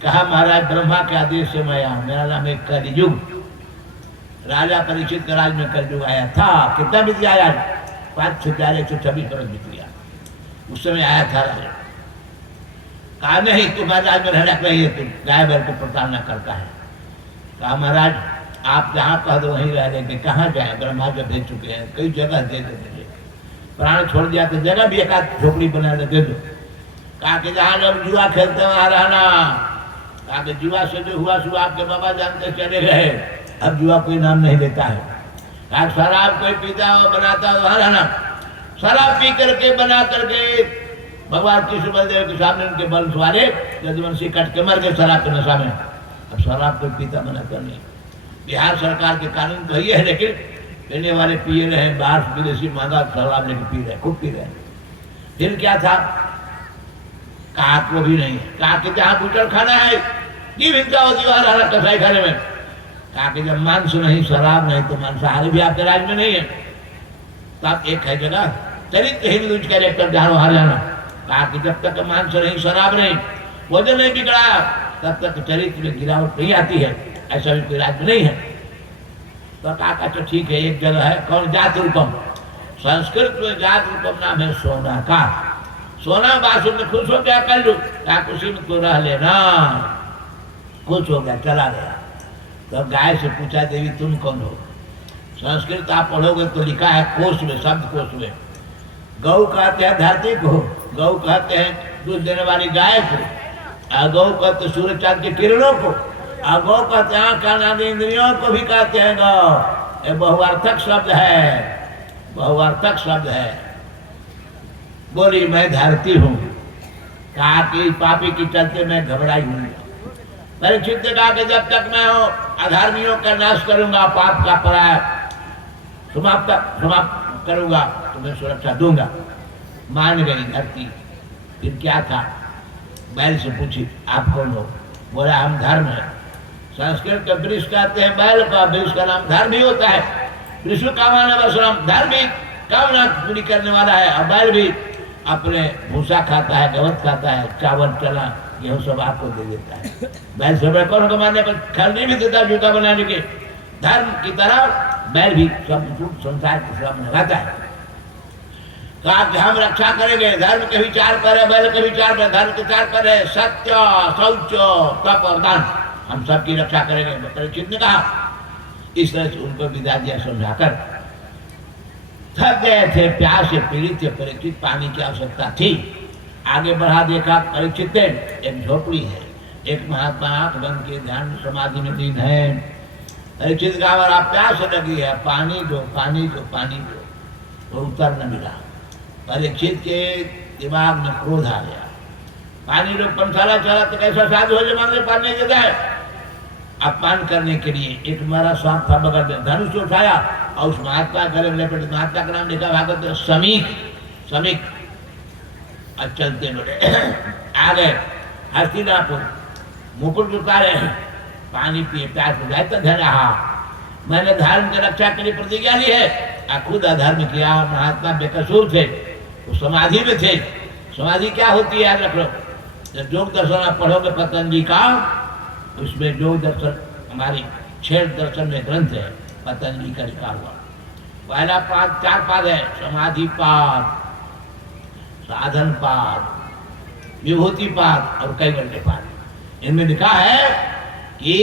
कहा महाराज ब्रह्मा के आदेश से मैं आया, मेरा नाम है कलियुग। राजा परीक्षित के राज में कलियुग आया था। कितना बीत गया आज? 5,126 वर्ष बीत गया। उस समय आया था राजा। कहा नहीं तुम्हारे राज में रहना चाहिए, तुम गाय बैल को प्रताड़ना करता है। कहा महाराज आप जहाँ कह दो वहीं रह लेंगे, कहाँ जाए, ब्रह्मा जब भेज चुके हैं, कई जगह दे दो मुझे। प्राण छोड़ दिया तो जगह भी एक आध झोपड़ी बना दे दो। कहा कि जहाँ लोग जुआ खेलते वहाँ रहना। कहा कि जुआ से जो हुआ सो आपके बाबा जानते चले गए, अब जुआ कोई नाम नहीं लेता है। कहा शराब कोई पीता हो बनाता हो वहाँ रहना। शराब पी करके बना करके भगवान कृष्ण बलदेव के सामने उनके वंश वाले यदुवंशी कट के मर गए शराब के नशा में। अब शराब कोई पीता बनाता नहीं। बिहार सरकार के कानून तो ये है, लेकिन पीने वाले पिए रहे, बाहर विदेशी महंगा शराब लेके पी रहे, खूब पी रहे। फिर क्या था? कहा को भी नहीं। कहा कि जहाँ बूचड़ खाना है जीव हिंसा होती वहां रहना कसाई खाने में। कहा कि जब मांस नहीं शराब नहीं तो मांसाहारी भी आपके राज्य में नहीं है, तो आप एक है जगह चरित्रहीन लूज कैरेक्टर जहाँ वहां जाना। कहा कि जब तक मांस नहीं शराब नहीं वजन नहीं बिगड़ा तब तक चरित्र में गिरावट नहीं आती है, ऐसा भी कोई राज्य नहीं है। तो कहा तो ठीक है एक जगह है, कौन? जात रूपम। संस्कृत में जात रूपम नाम है सोना का। सोना बासुर ने खुश हो गया कर लू, क्या खुशी में तो रह लेना। खुश हो गया, चला गया। तो गाय से पूछा देवी तुम कौन हो? संस्कृत आप पढ़ोगे तो लिखा है कोश में, शब्द कोश में। गौ कहते हैं धरती को, गौ कहते हैं दूध देने वाली गाय को, गौ कहते सूर्य चांद की किरणों को, और गौ कहते हैं कान आदि इंद्रियों को भी कहते हैं गौ। ये बहुअर्थक शब्द है, बहुअर्थक शब्द है। बोली मैं धरती हूँ, कहा कि पापी की चलते मैं घबराई हूँ। परीक्षित ने कहा कि जब तक मैं हूँ अधर्मियों का नाश करूंगा, पाप का पराय समाप्त करूंगा तो मैं सुरक्षा दूंगा। मान गई धरती। फिर क्या था, बैल से पूछी आप कौन हो? बोला हम धर्म है। संस्कृत का वृक्ष कहते हैं बैल का, वृक्ष का नाम धर्म ही होता है। वृक्ष का माना वसनम, धर्म भी कामना पूरी करने वाला है। और बैल भी अपने भूसा खाता है, गवत खाता है, चावल चना गेहूं सब आपको दे देता है। बैल से कौन को मारने पर खरीदने भी देता है जूता बनाने के। धर्म की तरह बैल भी सब संसार के श्रम लगाता है। कहा कि हम रक्षा करेंगे, धर्म के विचार करे, बैल के विचार करे, धर्म के विचार करे, सत्य शौच तप और दान, हम सबकी रक्षा करेंगे। परीक्षित ने कहा। इस तरह से उनको विदा दिया समझाकर। थक गए थे, प्यास से पीड़ित थे परीक्षित, पानी की आवश्यकता थी। आगे बढ़ा देखा परीक्षित, एक झोपड़ी है, एक महात्मा आंख बंद के ध्यान समाधि में लीन है। परीक्षित का हमारा प्यास लगी है, पानी दो पानी दो पानी दो। वो उत्तर न मिला। परीक्षित के दिमाग में क्रोध आ गया। पानी लोग पंसाला चला तो कैसा साधु हो जो मांगे पानी देता है। अपमान करने के लिए एक मारा सांप था बगल में, धनुष उठाया और उस महात्मा गले में लेपट, महात्मा का नाम लिखा भागवत में समीक। समीक अब चलते बड़े आ गए हस्तिनापुर, मुकुट उतारे, पानी पिए, प्यास बुझाए तो धन रहा। मैंने धर्म की रक्षा के लिए प्रतिज्ञा ली है। खुद अधर्म किया। महात्मा बेकसूर थे, वो समाधि में थे। समाधि क्या होती है याद रख लो। जब योग दर्शन आप पढ़ोगे पतंजलि का, उसमें योग दर्शन हमारी 6 दर्शन में ग्रंथ है, पतंजलि का लिखा हुआ। पहला पाद 4 पाद है, समाधि पाद, साधन पाद, विभूति पाद और कैवल्य पाद। इनमें लिखा है कि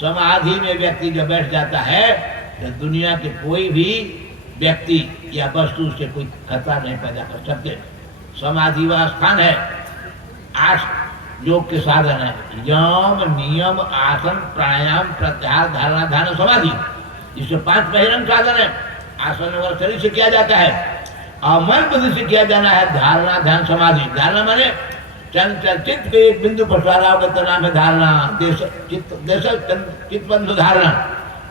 समाधि में व्यक्ति जब बैठ जाता है तो दुनिया के कोई भी व्यक्ति या वस्तु से कोई खतरा नहीं पैदा कर सकते। समाधि वह स्थान है, 8 योग के साधन है, यम नियम आसन प्राणायाम प्रत्याहार धारणा ध्यान समाधि। इससे 5 बहिरंग साधन है। आसन वगैरह शरीर से किया जाता है और मन बुद्धि से किया जाना है धारणा ध्यान समाधि। धारणा माने चंचल चित्त के एक बिंदु पर सारा तो नाम है धारणा। चित्त बंधु धारणा,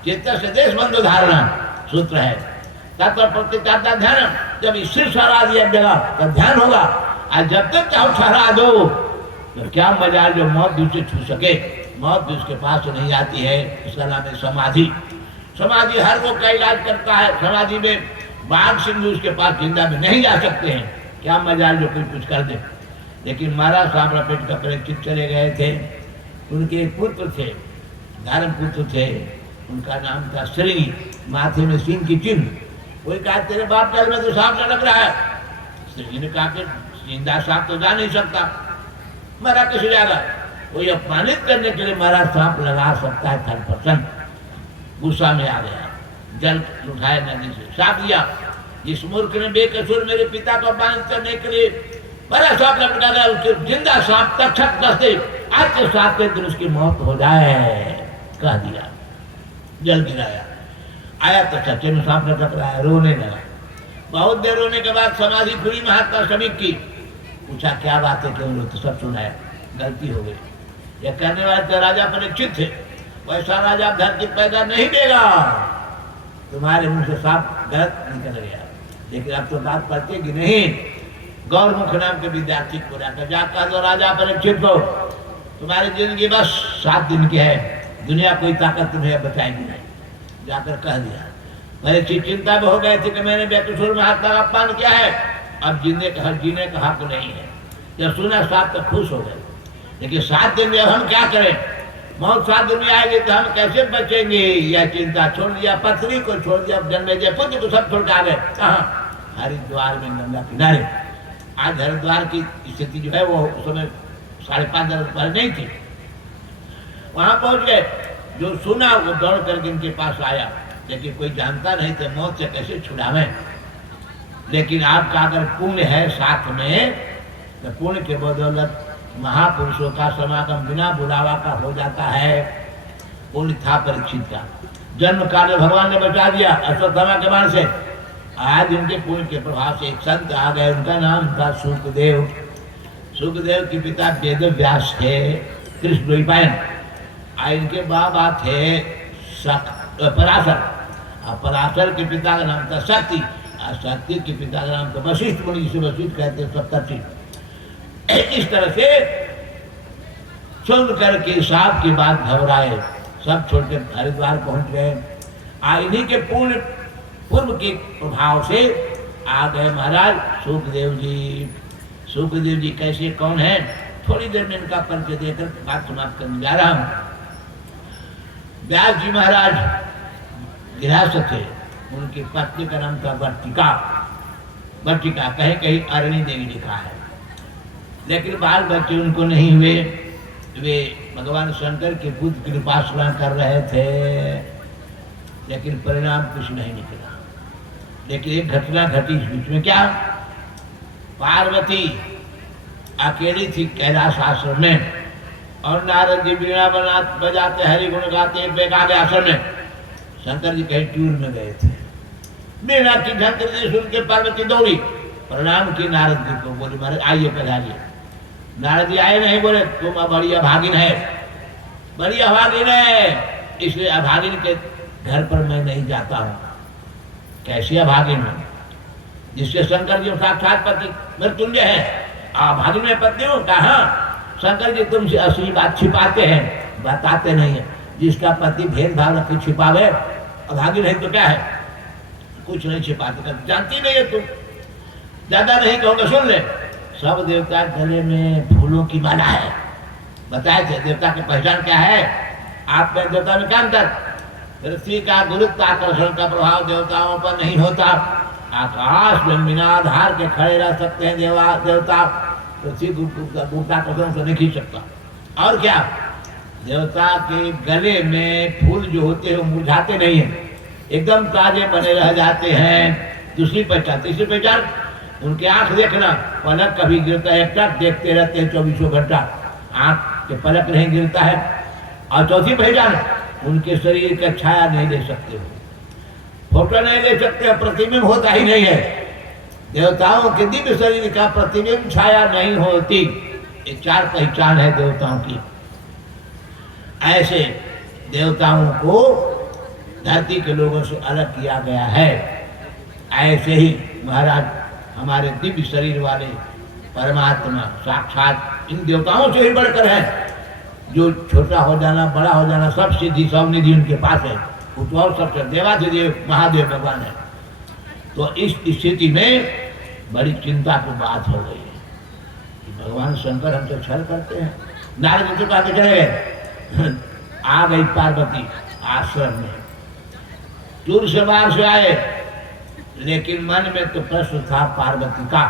चित्त से देश बंधु धारणा सूत्र है। तत्व प्रत्येक ध्यान, जब स्थिर ठहरा दिया जगह तब ध्यान होगा। और जब तक चाहो ठहरा दो तो क्या मजा जो मौत भी उसे छू सके, मौत भी उसके पास नहीं आती है। इसका नाम है समाधि। समाधि हर रोग का इलाज करता है। समाधि में बाघ सिंह उसके पास जिंदा में नहीं जा सकते हैं। क्या मजा जो कोई कुछ कर दे। लेकिन महाराज साहब लपेट का परीक्षित चले गए थे। उनके एक पुत्र थे, धर्म पुत्र थे, उनका नाम था श्रृंगी, माथे में सिंह की चिन्ह। कोई कहा तेरे बाप का में तो सांप न लग रहा है। श्रृंगी ने कहा कि जिंदा सांप तो जा नहीं सकता, मरा कैसे जाएगा। वही अपमानित करने के लिए महाराज सांप लगा सकता है 30%। गुस्सा में आ गया, जल उठाया नदी से, साफ दिया। जिस मूर्ख ने बेकसूर मेरे पिता को अपमानित करने के लिए बड़ा सांप लपटा गया, उसके जिंदा सांप तक्षक कसते आज के 7 दिन उसकी मौत हो जाए कह दिया। जल गिराया, आया तो सच्चे में सांप लटक रहा है, रोने लगा। बहुत देर रोने के बाद समाधि खुली महात्मा समीक की। पूछा क्या बात है, क्यों रो? तो सब सुनाया, गलती हो गई। यह कहने वाले तो राजा परीक्षित थे, वैसा राजा धरती पैदा नहीं देगा। तुम्हारे मुंह से सांप गलत निकल गया, लेकिन अब तो बात पड़ती कि नहीं। गौरमुख नाम के विद्यार्थी को जाकर दो राजा परीक्षित को, तुम्हारी जिंदगी बस 7 दिन की है, दुनिया कोई ताकत तुम्हें बचाएगी नहीं। जाकर कह दिया। परीक्षित चिंता में हो गए थे कि मैंने बेकसूर महात्मा का अपमान किया है, अब जीने का हक नहीं है। जब सुना 7 तक खुश हो गए। लेकिन 7 दिन में अब हम क्या करें? मौत 7 दिन में आएगी तो हम कैसे बचेंगे? यह चिंता छोड़ दिया, पत्नी को छोड़ दिया, जन्मेजय पुत्र को सब छोड़ के आ गए। कहाँ? हरिद्वार में गंगा किनारे। आज हरिद्वार की स्थिति जो है वो उस समय 5.5 पहले नहीं थी। वहां पहुंच गए। जो सुना वो दौड़ करके इनके पास आया, लेकिन कोई जानता नहीं था मौत से कैसे छुड़ावे। लेकिन आपका अगर पुण्य है साथ में, तो पुण्य के बदौलत महापुरुषों का समागम बिना बुलावा का हो जाता है। पुण्य था परीक्षित का, जन्म काल में भगवान ने बचा दिया अश्वत्थामा के बाण से। आज उनके पुण्य के प्रभाव से एक संत आ गए, उनका नाम था सुखदेव। सुखदेव के पिता वेद व्यास थे, कृष्ण द्वैपायन। इनके बाबा थे पराशर, और पराशर के पिता का नाम था शक्ति, और शक्ति के पिता का नाम था वशिष्ठ मुनि, जिसे वशिष्ठ कहते हैं सप्तर्षि। इस तरह से सुन करके साप की बात घबराए, सब छोड़ के हरिद्वार पहुंच गए। इन्हीं के पूर्व के प्रभाव से आ गए महाराज सुखदेव जी। सुखदेव जी कैसे कौन है, थोड़ी देर में इनका परिचय देकर बात समाप्त करने जा रहा हूं। व्यास जी महाराज गृहस्थ थे, उनकी पत्नी का नाम था वर्तिका। वर्तिका कहीं कहीं अरणी देवी लिखा है, लेकिन बाल बच्चे उनको नहीं हुए। वे भगवान शंकर के पुत्र की उपासना कर रहे थे, लेकिन परिणाम कुछ नहीं निकला। लेकिन एक घटना घटी इस बीच में। क्या? पार्वती अकेली थी कैलाश आश्रम में, और नारद जी वीणा बजाते हरि गुण गाते बेगा गए आश्रम में। शंकर जी कहीं टूर में गए थे, वीणा की झंझरी सुन के पार्वती दौड़ी, प्रणाम की नारद जी को, बोली महाराज आइए पधारिए। नारद जी आए नहीं, बोले तुम बड़ी अभागिन है, बड़ी अभागिन है, इसलिए अभागिन के घर पर मैं नहीं जाता हूँ। कैसी अभागिन है? जिसके शंकर जी साक्षात पति मृत्युंजय है, अभागिन में पत्नी हूँ? कहा शंकर जी तुमसे असली बात छिपाते हैं, बताते नहीं है। जिसका पति भेदभाव रख के छिपावे, अभागिन है तो क्या है? कुछ नहीं छिपाते, जानती नहीं है तुम। ज्यादा नहीं कहूँगा, सुन ले। सब देवता गले में फूलों की माला है, बताए थे। देवता की पहचान क्या है? आप में देवता में क्या अंतर? पृथ्वी का गुरुत्वाकर्षण का प्रभाव देवताओं पर नहीं होता। आकाश में बिना आधार के खड़े रह सकते हैं देवता, पृथ्वी गुरुत्वाकर्षण से नहीं खींच सकता। और क्या? देवता के गले में फूल जो होते हैं वो मुरझाते नहीं है, एकदम ताजे बने रह जाते हैं। दूसरी पहचान, तीसरी पहचान, उनके आंख देखना, पलक कभी गिरता है, टक देखते रहते हैं 24 घंटा, आंख के पलक नहीं गिरता है। और चौथी पहचान, उनके शरीर का छाया नहीं ले सकते हो, फोटो नहीं ले सकते, प्रतिबिंब होता ही नहीं है। देवताओं के दिव्य शरीर का प्रतिबिंब छाया नहीं होती। ये 4 पहचान है देवताओं की। ऐसे देवताओं को धरती के लोगों से अलग किया गया है। ऐसे ही महाराज हमारे दिव्य शरीर वाले परमात्मा साक्षात इन देवताओं से ही बढ़कर है। जो छोटा हो जाना, बड़ा हो जाना, सब सिद्धि सब निधि उनके पास है। वो तो और सबसे देवाधिदेव महादेव भगवान है। तो इस स्थिति में बड़ी चिंता की बात हो गई है कि भगवान शंकर हमसे छल करते हैं। नारद जी कहते चले गए। आ गई पार्वती आश्रम में, दूर से बाहर से आए, लेकिन मन में तो प्रश्न था पार्वती का,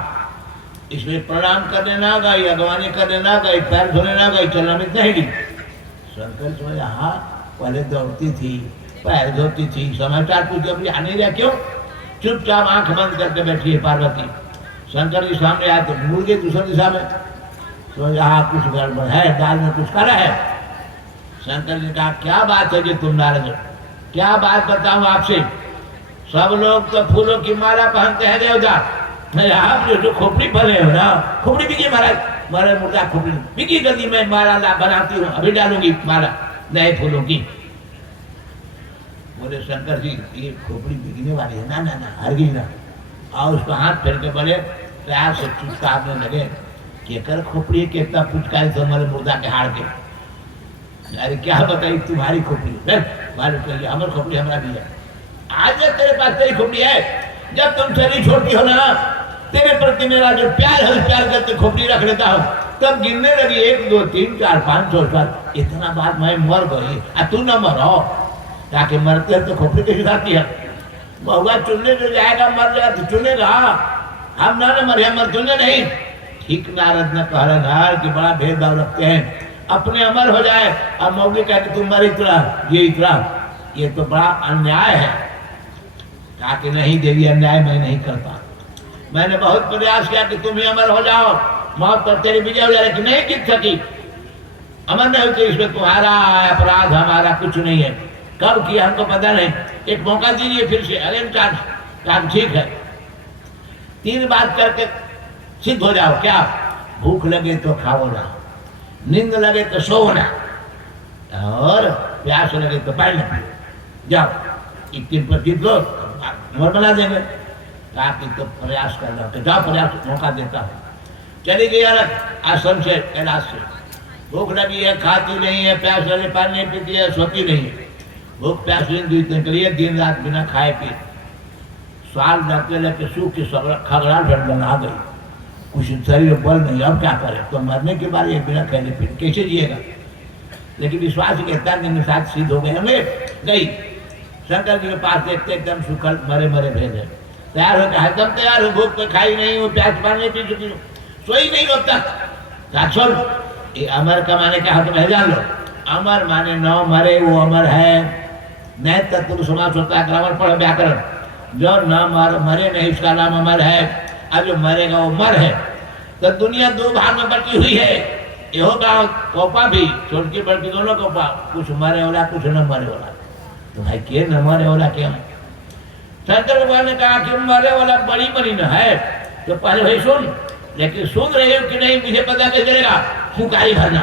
इसलिए प्रणाम करने ना गई, अगवानी करने ना गई, पैर धोने ना गई, चलना में नहीं दी। शंकर समझा, हाँ पहले दौड़ती थी, पैर धोती थी, समाचार कुछ जब आने रहा, क्यों? चुपचाप आंख बंद करके बैठी है पार्वती। शंकर जी सामने आए तो मुड़ गए दूसरी दिशा में, समझा हाँ कुछ गड़बड़ है, दाल में कुछ करा है। शंकर जी कहा, क्या बात है कि तुम नारद, क्या बात बताऊं आपसे? सब लोग तो फूलों की माला पहनते हैं देवता, आप जो खोपड़ी भरे हो ना, खोपड़ी बिकी महाराज, मारे मुर्दा खोपड़ी बिकी गदी में माला बनाती हूँ, अभी डालूंगी माला नए फूलों की। बोले शंकर जी ये खोपड़ी बिकने वाली है, ना ना ना हरगी ना। और उसको हाथ फेर के बोले प्यार से चुटकारने लगे कि कर खोपड़ी कितना पुचकारी तो हमारे मुर्दा के हार के। अरे क्या बताई तुम्हारी खोपड़ी, हमारी खोपड़ी हमारा भी है। आज तेरे पास तेरी खोपड़ी है, जब तुम शरीर छोटी हो ना, तेरे प्रति मेरा जो प्यार है, प्यार करते खोपड़ी रख लेता हूँ। तब गिनने लगी 1 2 3 4 5 6 7, इतना बात मैं मर गई, तू न मरो, ताकि मरते हैं तो खोपड़ी कैसी खाती है? बहुआ चुनने जो जाएगा मर जाएगा तो चुनेगा, हम ना मरे, मर चुने नहीं। ठीक नारद ने कहा नार कि बड़ा भेदभाव रखते हैं, अपने अमर हो जाए और मौके कहते तुम मर इतना ये इतना, ये तो बड़ा अन्याय है। कहा कि नहीं देवी अन्याय मैं नहीं करता, मैंने बहुत प्रयास किया कि तुम ही अमर हो जाओ, मौत पर तेरी विजय हो जाए, लेकिन नहीं जीत सकी। अमर नहीं होते, इसमें तुम्हारा अपराध हमारा कुछ नहीं है। कब किया हमको पता नहीं, एक मौका दीजिए फिर से, अगेन चांस। काम ठीक है, 3 बात करके सिद्ध हो जाओ। क्या? भूख लगे तो खाओ ना, नींद लगे तो सो ना, और प्यास लगे तो पानी ना पियो। जाओ, 3 पर जीत लो, और बना देंगे। ताकि तो प्रयास कर लो, तो जाओ, प्रयास मौका देता हूँ। चली गई अलग आश्रम से, कैलाश से। भूख लगी है, खाती नहीं है, प्यास लगे पानी नहीं पीती है, सोती नहीं है। भूख प्यास निकली है, दिन रात बिना खाए पिए। साल जाते लगे सूख के खगड़ा ढंडन आ गई, कुछ शरीर बल नहीं, अब क्या करे? तो मरने के बाद ये बिना खाने पीने कैसे जिएगा? लेकिन विश्वास कहता है साथ सिद्ध हो गए। हमें गई शंकर जी के पास, देखते एकदम सुखल मरे मरे भेज है। तैयार हो गया, एकदम तैयार हो, भूख तो खाई नहीं हूँ, प्यास पानी नहीं पी चुकी हूँ, सोई नहीं हो तक। सुन, ये अमर का माने क्या हाथ में जान लो। अमर माने नौ मरे, वो अमर है। नए तत्व समास होता है, ग्रामर पढ़ो व्याकरण। जो न मरे नहीं, उसका नाम अमर है। अब जो मरेगा वो मर है। तो दुनिया 2 भाग में बटी हुई है। ये होगा कोपा भी, छोटकी बड़की दोनों कोपा, कुछ मरे वाला कुछ न मरे वाला। तो भाई के न मरे वाला क्या है? शंकर भगवान ने कहा कि मरे वाला बड़ी बड़ी न है। तो पहले भाई सुन, लेकिन सुन रहे हो कि नहीं मुझे पता कैसे चलेगा? फुकारी भरना।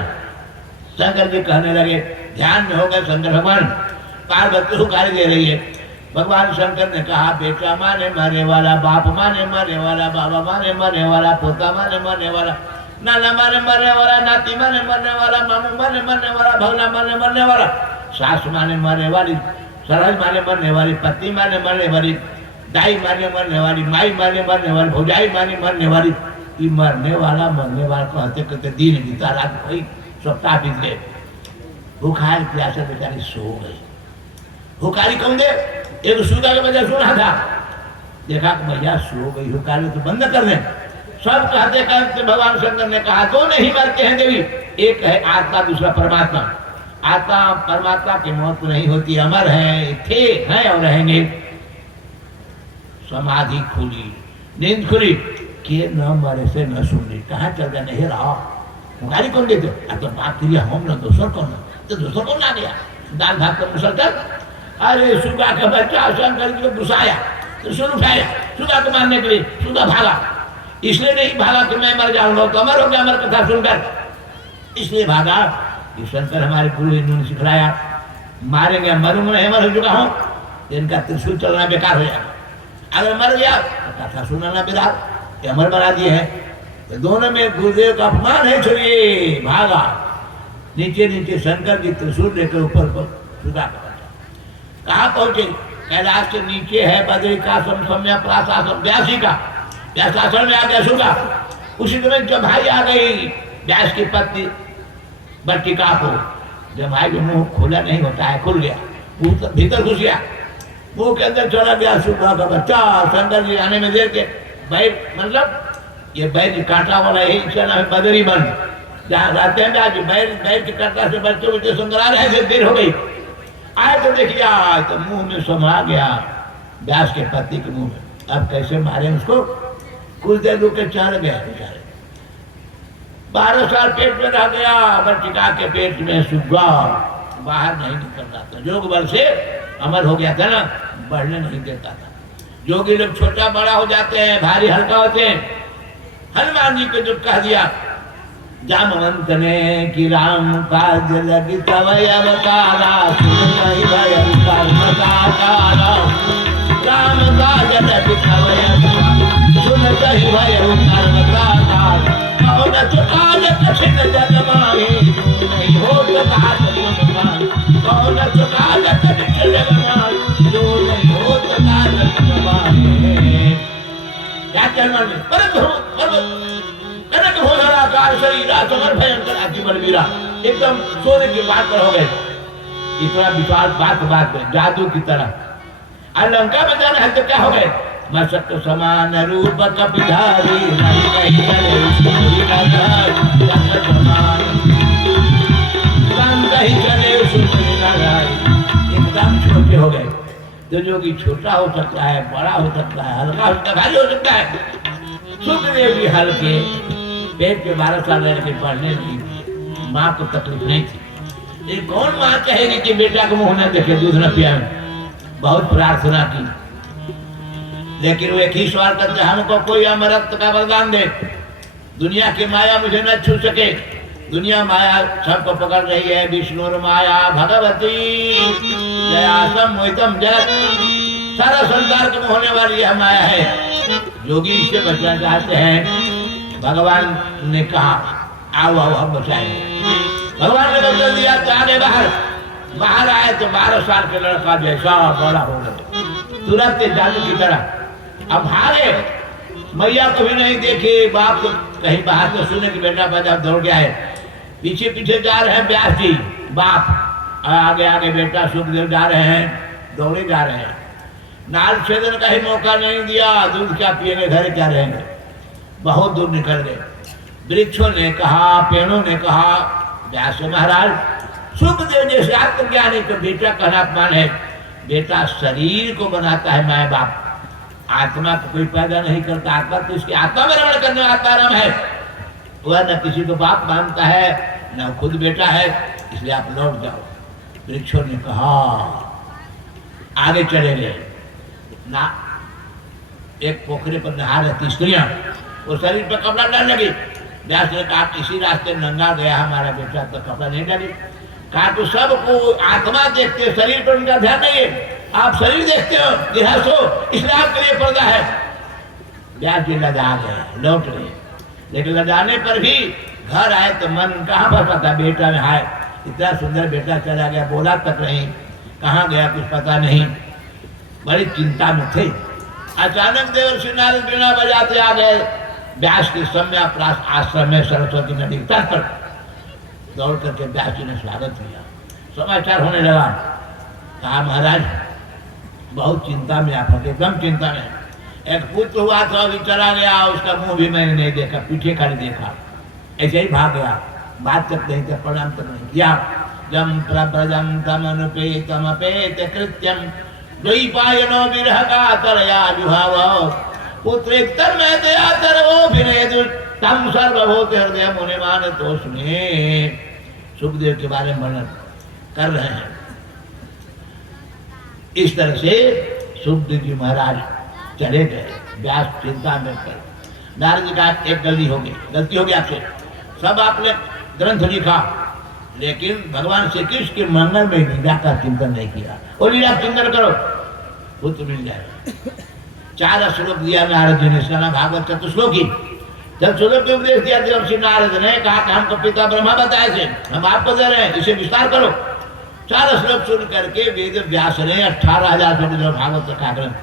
शंकर जी कहने लगे, ध्यान में हो गए शंकर भगवान, पार्वती फुकारी दे रही है। भगवान शंकर ने कहा, बेटा माने मरने वाला, बाप माने मरने वाला, बाबा माने मरने वाला, पोता माने मरने वाला, नाना माने मरने वाला, नाती माने मरने वाला, मामू माने मरने वाला, भगना माने मरने वाला, सास माने मरने वाली, सरहज माने मरने वाली, पति माने मरने वाली, दाई माने मरने वाली, माई माने मरने वाली, भौजाई माने मरने वाली। ये मरने वाला कहते कहते दिन बीता, रात कोई सप्ताह बीत गए। भूखार प्यासे बेचारी सो गई। हुकारी कौन दे? एक सुगा के वजह सुना था, देखा कि भैया सो गई, हुकारी तो बंद कर दे। सब कहते कहते भगवान शंकर ने कहा, 2 नहीं मरते हैं देवी, एक है आत्मा, दूसरा परमात्मा। आत्मा परमात्मा की मौत नहीं होती, अमर है, थे हैं और रहेंगे। समाधि खुली, नींद खुली, के न मरे से न सुनी, कहाँ चल गया? नहीं रहा। हुकारी कौन देते? तो बात करिए हम न, दूसर कौन? तो दूसर कौन आ गया? दाल भात का मुसलसल। अरे सुगा का बच्चा शंकर जी को घुसाया, तो सुन उठाया सुगा को मारने के लिए। सुगा भागा, इसलिए नहीं भागा कि मैं मर जाऊंगा, तो अमर हो गया अमर कथा सुनकर, इसलिए भागा। ये शंकर हमारे गुरु इन्होंने सिखलाया, मारेंगे मरूंगा नहीं, मर हो चुका हूँ, इनका त्रिशूल चलना बेकार हो जाएगा। अगर मर गया तो कथा सुनाना बेकार, अमर बना दिए हैं। तो दोनों में गुरुदेव का अपमान है। छोड़िए, भागा नीचे नीचे शंकर जी त्रिशूल लेकर ऊपर पर सुगा का बच्चा। कहाँ पहुंचे? कैलाश के नीचे है बद्रिकाश्रम, सम्या प्राशासन, व्यासी का व्यासासन में आ गया सुगा। उसी समय जब भाई आ गई व्यास की पत्नी बट्टिका को, जब भाई का मुंह खुला नहीं होता है, खुल गया, भीतर घुस गया, मुंह के अंदर चला गया सुगा का बच्चा। शंकर जी आने में देर के बैठ, मतलब ये बैठ कांटा वाला यही नाम है बदरी बन, जहाँ रहते हैं आज बैठ के कांटा से बच्चे बच्चे सुंदर आ रहे थे, देर हो गई। आए तो देखिए, तो मुंह में समा गया व्यास के पति के मुंह में। अब कैसे मारे उसको? कुछ देर रुक के चढ़ गया बेचारे। 12 साल पेट में रह गया, बट्टिका के पेट में सुगा, बाहर नहीं निकल रहा था। योग बल से अमर हो गया था ना, बढ़ने नहीं देता था। योगी लोग छोटा बड़ा हो जाते हैं, भारी हल्का होते हैं। हनुमान जी को जो कह दिया, जामवंत ने कि राम काज लगी तवै अवतारा, सुन कहि भयंकर मकाकारा। राम काज लगी तवै अवतारा, सुन कहि भयंकर मकाकारा। कौन चुकाल कठिन जग माहे, नहीं होत घात तुम पाए। कौन चुकाल कठिन जग माहे, जो नहीं होत घात तुम पाए। क्या कहना है? कनक भोजनाकार शरीर समर भयंकर अति बलवीरा, एकदम सोने की बात पर हो गए। इतना विश्वास बात बात में जादू की तरह। लंका में जाना है तो क्या हो गए? मस्तक समान रूप कपिधारी, नहीं कहीं चले उसकी नगार। समान राम कहीं चले उसकी नगार। एकदम छोटे हो गए। तो जो कि छोटा हो सकता है, बड़ा हो सकता है, हल्का हो सकता है, भारी हो सकता है। सुखदेव जी हल्के, पेट के 12 साल रहने के पढ़ने नहीं दिए, माँ को तकलीफ नहीं थी। ये कौन माँ कहेगी कि बेटा को मुंह न देखे, दूध न पियाए? बहुत प्रार्थना की, लेकिन वो एक ही सवाल करते, हमको कोई अमरत्व का वरदान दे, दुनिया की माया मुझे न छू सके। दुनिया माया सबको पकड़ रही है। विष्णु माया भगवती जयासम मोहितम जगत, सारा संसार को होने वाली यह माया है। योगी इससे बचना चाहते हैं। भगवान ने कहा आओ आओ हम बचाएंगे। भगवान ने बदल दिया, तो आगे बाहर आए तो 12 साल के लड़का जैसा बड़ा हो गया, तुरंत जादू की तरह। अब भागे, मैया को भी नहीं देखे, बाप को कहीं बाहर तो सुने कि बेटा पैदा दौड़ गया है। पीछे पीछे जा रहे हैं व्यास जी, बाप आगे आगे बेटा सुखदेव जा रहे हैं, दौड़े जा रहे हैं। नाल छेदन का ही मौका नहीं दिया, दूध क्या पिएंगे, घर क्या रहेंगे। बहुत दूर निकल गए। वृक्षों ने कहा, पेड़ों ने कहा, व्यास महाराज सुखदेव जैसे आत्मज्ञानी को बेटा कहना अपमान है। बेटा शरीर को बनाता है माँ बाप, आत्मा को कोई पैदा नहीं करता। आत्मा तो इसकी आत्मा में रमण करने आत्माराम है, वह न किसी को बाप मानता है न खुद बेटा है, इसलिए आप लौट जाओ। वृक्षों ने कहा, आगे चले गए ना। एक पोखरे पर नहा रहती स्त्रियां, वो शरीर पर कपड़ा डालने लगी। व्यास ने कहा किसी रास्ते नंगा गया हमारा बेटा, तो कपड़ा नहीं डाली। कहा तो सबको आत्मा देखते, शरीर पर उनका ध्यान नहीं है। आप शरीर देखते हो, गिरहस्थ हो, इसलिए आपके लिए पर्दा है। व्यास जी लजा गए, लौट गए। लेकिन लजाने पर भी घर आए तो मन कहाँ फंसा था, बेटा में हाय इतना सुंदर बेटा चला गया, बोला तक नहीं, कहाँ गया कुछ पता नहीं, बड़ी चिंता में थे। अचानक देवर्षि नारद बीणा बजाते आ गए। व्यास के समय आश्रम में सरस्वती नदी तट पर दौड़ करके व्यास जी ने स्वागत किया। समाचार होने लगा, कहा महाराज बहुत चिंता में आप, एकदम चिंता में। एक पुत्र हुआ था, अभी चला गया, उसका मुंह भी मैंने नहीं देखा, पीछे खाली देखा, ऐसे ही भाग गया, बात तक नहीं, प्रणाम तक नहीं किया। जम प्रब्रजम तम अनुपेतम अपेत कृत्यम द्वैपायनो विरह का तरया जुहाव पुत्र एकतर में दया तरवो विनय तम सर्वभूत हृदय मुनि मान तो सुने। सुखदेव के बारे में वर्णन कर रहे हैं। इस तरह से सुखदेव जी महाराज चले गए। व्यास चिंता में कर, नारद जी का एक गलती हो गई आपसे, सब आपने ग्रंथ लिखा, लेकिन भगवान श्री कृष्ण के मंगल में लीला का चिंतन नहीं किया। वो लीला चिंतन करो, पुत्र मिल जाए। 4 श्लोक दिया नारद जी ने, इसका नाम भागवत चतुश्लोकी। जब श्लोक के उपदेश दिया देवर्षि नारद ने कहा कि हमको पिता ब्रह्मा बताए थे, हम आपको दे रहे हैं, इसे विस्तार करो। 4 श्लोक सुन करके वेद व्यास ने 18,000 श्लोक भागवत का ग्रंथ,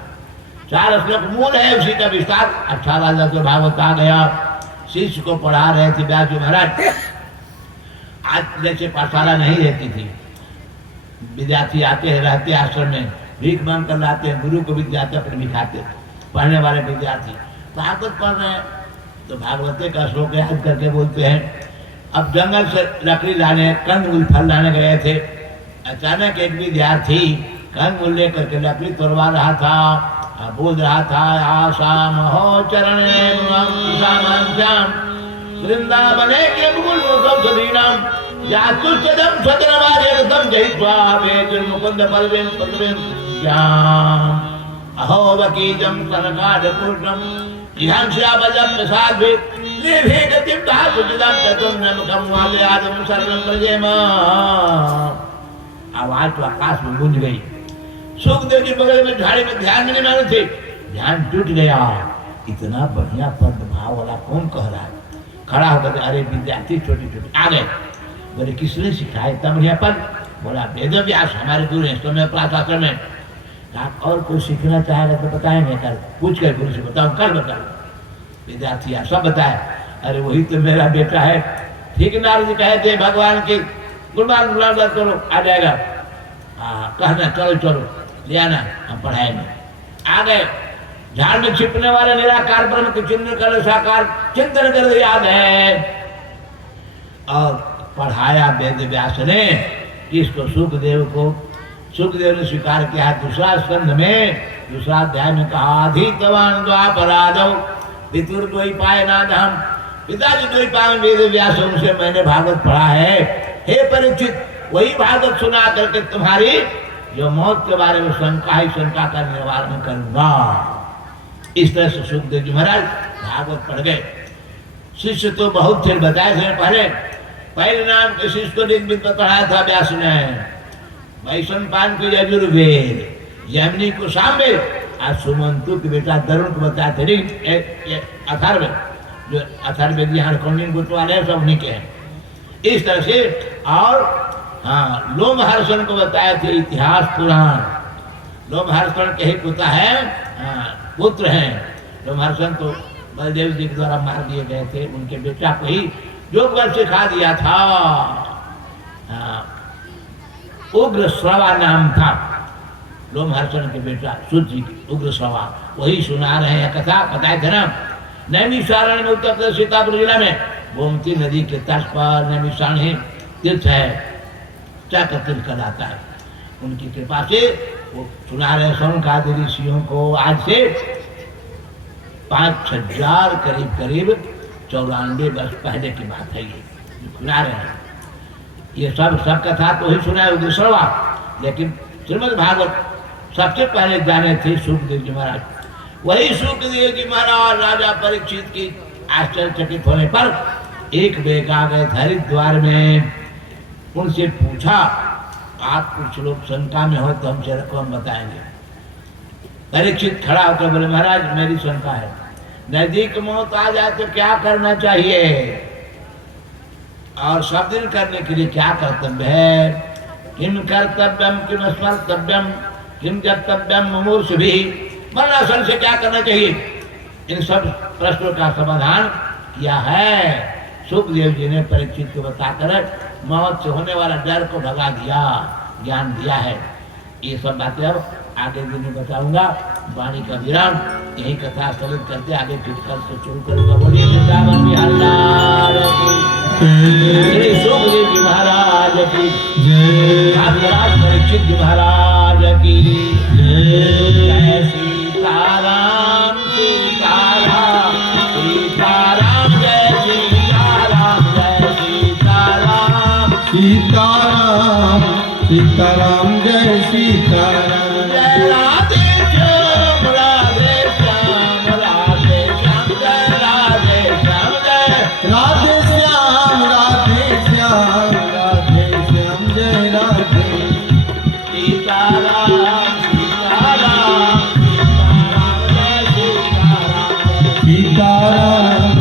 4 श्लोक मूल है, उसी का विस्तार 18,000 श्लोक भागवत आ गया। शिष्य को पढ़ा रहे थे व्यास जी महाराज। आज जैसे पाठशाला नहीं रहती थी, विद्यार्थी आते हैं, रहते आश्रम में, भीख मांग कर लाते हैं, गुरु को विद्यार्थी अपने दिखाते, पढ़ने वाले विद्यार्थी भागवत पढ़ रहे हैं तो भागवत का श्लोक याद करके बोलते हैं। अब जंगल से लकड़ी लाने, कंदमूल फल लाने गए थे। अचानक एक विद्यार्थी कंदमूल लेकर के लकड़ी तोड़वा रहा था, बोल रहा था आशाम हो चरण वृंदावने के मुकुल सदीनाम यातुष्टदम सतनवार्यदम जयित्वा वेदुर मुकुंद परवेन पदवेन श्याम अहो वकीजम सनकादपूर्णम इहांस्याबजम प्रसाद भी लेभे गतिम धासुजिदम ततुम नमकम वालयादम शरणम प्रजेमा। आवाज तो आकाश में गूंज गई। सुखदेव जी बगल में झाड़ी में ध्यान में नहीं माने थे, ध्यान टूट गया। इतना बढ़िया पद भाव वाला कौन कह रहा है? खड़ा होकर अरे विद्यार्थी छोटे छोटे आ गए, बोले किसने सिखाया इतना बढ़िया पद? बोला वेद व्यास हमारे गुरु हैं, समय प्राशासन में। कहा और कोई सीखना चाहेगा तो बताएंगे, कल पूछ कर गुरु से बताओ, कल बताओ। विद्यार्थी यार सब बताया, अरे वही तो मेरा बेटा है। ठीक नारद जी कहे थे भगवान के गुणगान करो, आ जाएगा। कहना चलो चलो ले आना, हम पढ़ाएंगे। आ गए। झाड़ में छिपने वाले निराकार ब्रह्म के चिन्ह कर साकार चिंतन कर याद है, और पढ़ाया वेद व्यास ने इसको सुखदेव को। सुखदेव ने स्वीकार किया। दूसरा स्कंध में दूसरा अध्याय में कहा, अधितवान द्वापराधौ पितुर्द्वैपायनादहं पिताजी द्वैपायन वेद व्यास से मैंने भागवत पढ़ा है। हे परीक्षित, वही भागवत सुना करके तुम्हारी जो मौत के बारे में शंका है, शंका का निवारण करूंगा। इस तरह से सुखदेव जी महाराज भागवत पढ़ गए। शिष्य तो बहुत थे, बताए थे पहले नाम के शिष्य को ऋग्वेद में पढ़ाया था व्यास ने, वैशंपायन को यजुर्वेद, जैमिनी को सामवेद, आज सुमंतु के बेटा दरुण को बताया थे अथर्ववेद, जो अथर्ववेद यहाँ कौंडिन्य गोत्र वाले हैं सब उन्हीं के हैं। इस तरह से और हाँ, लोमहर्षण को बताया थे इतिहास पुराण। लोमहर्षण के ही पुत्र है, पुत्र हैं। लोमहर्षण तो बलदेव जी के द्वारा मार दिए गए थे, उनके बेटा को ही जो वर सिखा दिया था। उग्र श्रवा नाम था लोमहर्षण के बेटा सूर्य उग्र श्रवा, वही सुना रहे हैं कथा। बताए थे ना, नैमिषारण्य में उत्तर प्रदेश सीतापुर जिला में गोमती नदी के तट पर नैमिषारण्य तीर्थ है, चाकर तीर्थ कहलाता है। उनकी कृपा से वो सुना रहे सौनकादि ऋषियों को। आज से 5,000 करीब 94 वर्ष पहले की बात है, ये सुना रहे हैं। ये सब कथा तो ही सुना है उग्र श्रवा, लेकिन श्रीमद् भागवत सबसे पहले जाने थे सुखदेव जी महाराज। वही सुखदेव जी महाराज राजा परीक्षित की आश्चर्यचकित होने पर एक बेग आ गए हरिद्वार में। उनसे पूछा, आप कुछ लोग शंका में हो तो हमसे रकम बताएंगे। परीक्षित खड़ा होकर बोले, महाराज मेरी शंका है, नजदीक मौत आ जाए तो क्या करना चाहिए और सब दिन करने के लिए क्या कर्तव्य है? किम कर्तव्यम किम स्मर्तव्यम किम कर्तव्यम मुमूर्षुभिः, मरणासन से क्या करना चाहिए? इन सब प्रश्नों का समाधान किया है। सुखदेव जी ने परीक्षित को बताकर मौत से होने वाला डर को भगा दिया, ज्ञान दिया है। ये सब बातें अब आगे दिन में बताऊंगा। वाणी का विराम, यही कथा स्थगित करते आगे फिर कल से शुरू करूंगा। बोलिए वृंदावन बिहारी लाल की, श्री सुखदेव जी महाराज की जय, महाराज परीक्षित जी महाराज की जय। सीताराम सीताराम सीताराम जय सीताराम जय सीताराम सीताराम सीताराम जय सीताराम जय। राधे श्याम राधे श्याम राधे श्याम जय राधे श्याम जय राधे श्याम राधे श्याम राधे श्याम जय राधे सीताराम सीताराम सीताराम सीताराम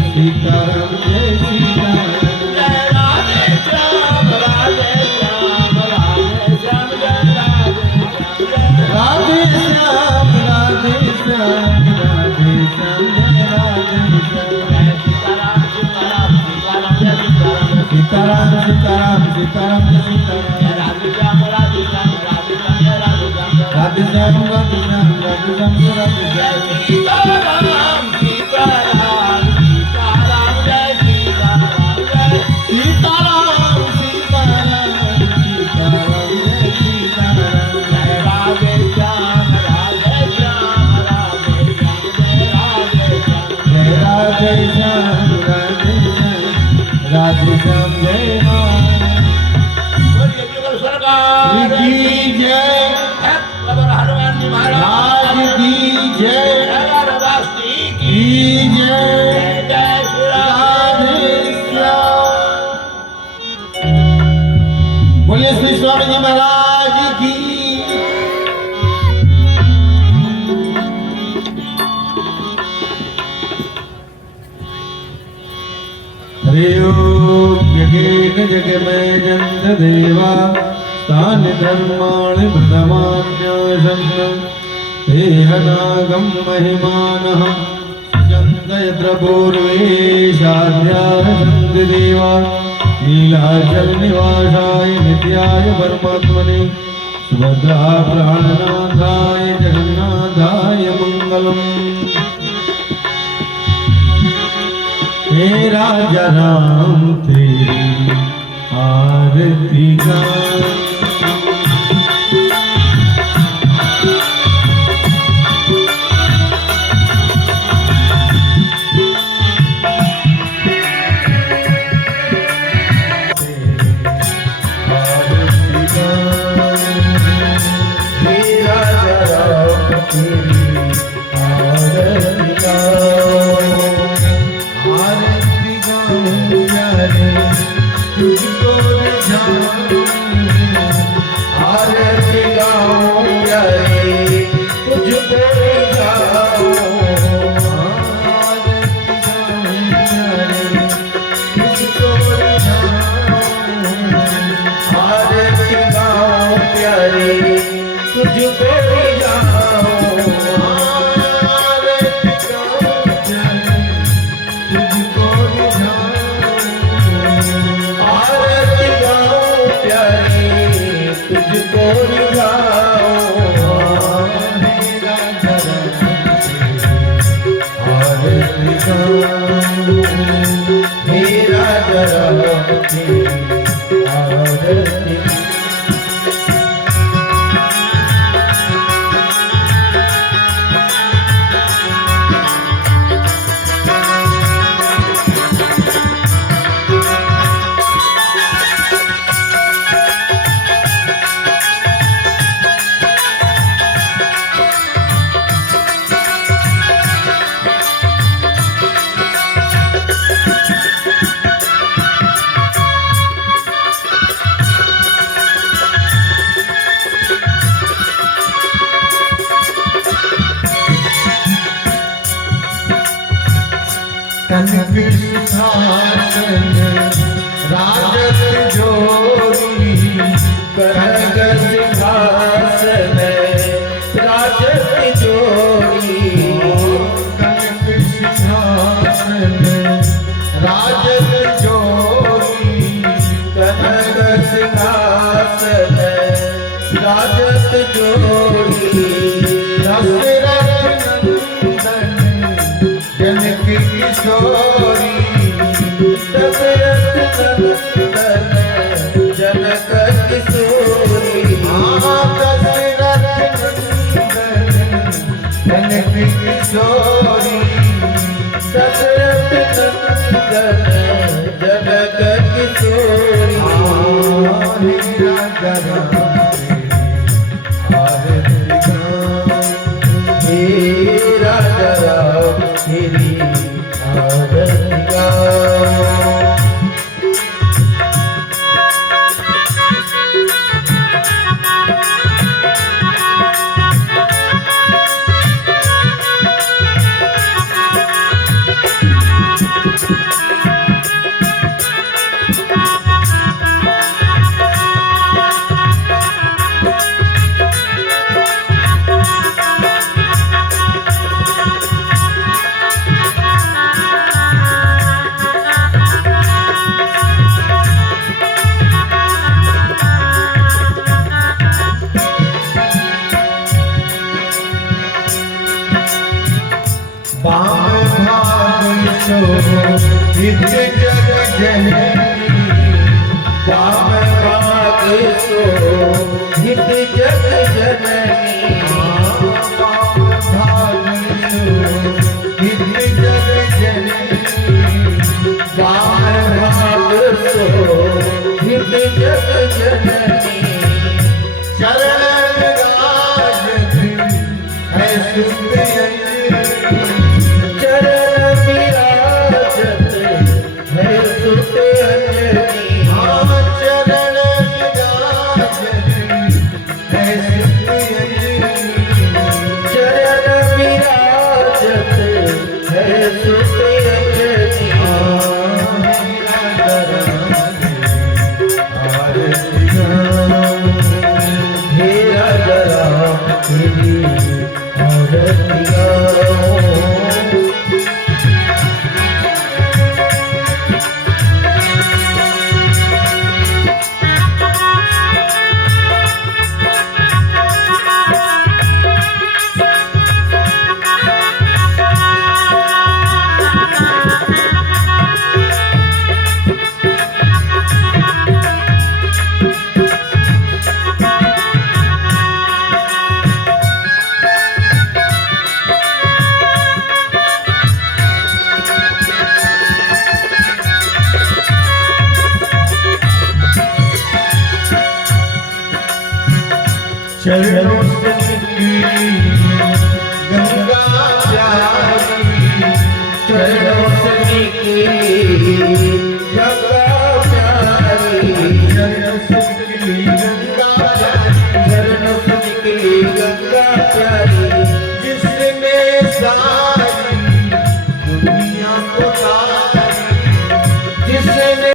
सीताराम जय सीताराम जय राधे श्याम राधे श्याम राधे श्याम जय राधे श्याम जय राधे श्याम राधे श्याम राधे श्याम जय राधे श्याम सीताराम सीताराम सीताराम जय सीताराम सीताराम सीताराम सीताराम जय सीताराम जय राधे श्याम राधे श्याम राधे श्याम जय राधे श्याम राधे श्याम राधे श्याम राधे श्याम राधे जय श्याम सीताराम सीताराम सीताराम जय सीताराम जय सीताराम सीताराम सीताराम जय सीताराम जय राधे श्याम राधे श्याम राधे श्याम जय राधे श्याम जय राधे श्याम राधे श्याम राधे श्याम जय राम बोलिए जुगल सरकार की जय है बाबा हनुमान जी महाराज राज की जय जय रवास्ती की की जय जय जय श्री राधे श्याम। बोलिए श्री स्वामी जी महाराज की। हरे ओम यज्ञेन जगमय जन्त देवा तान धर्माणि प्रथमान्यासन् देहनागं महिमानः चन्दयत्र पूर्वे साध्यारसन्ति देवा नीलाचल निवासाय नित्याय परमात्मने सुभद्रा प्राणनाथाय जगन्नाथाय मंगलम्। हे राजा राम तेरी आरती गाएं। तेरी आरती गाऊं, आरती गाऊं प्यारे तुझको रिझाऊं, आरती गाऊं प्यारे तुझको रिझाऊं, आरती गाऊं प्यारे तुझको रिझाऊं, आरती गाऊं प्यारे तुझको रिझाऊं, आरती गाऊं प्यारे तुझको रिझाऊं, मेरा आरती गाऊं, मेरा आरती कनक सिंहासन राजत जोरी, कनक सिंहासन राजत जोरी, कनक सिंहासन राजत जोरी, कनक सिंहासन राजत जोरी, दशरथ नंदन जनक किशोरी, दशरथ नंदन जनक किशोरी, दशरथ नंदन जनक किशोरी, दशरथ नंदन जनक किशोरी, राजा राम तेरी आरती गाऊं, हित जग जननी, वाम भाग सो हित जग जननी, वाम भाग सो हित जग जननी, वाम भाग सो हित जग जननी, चरण राज है सुंदर, चरणों से गंगा प्यारी शरण सुख की गंगा शरण सुख की गंगा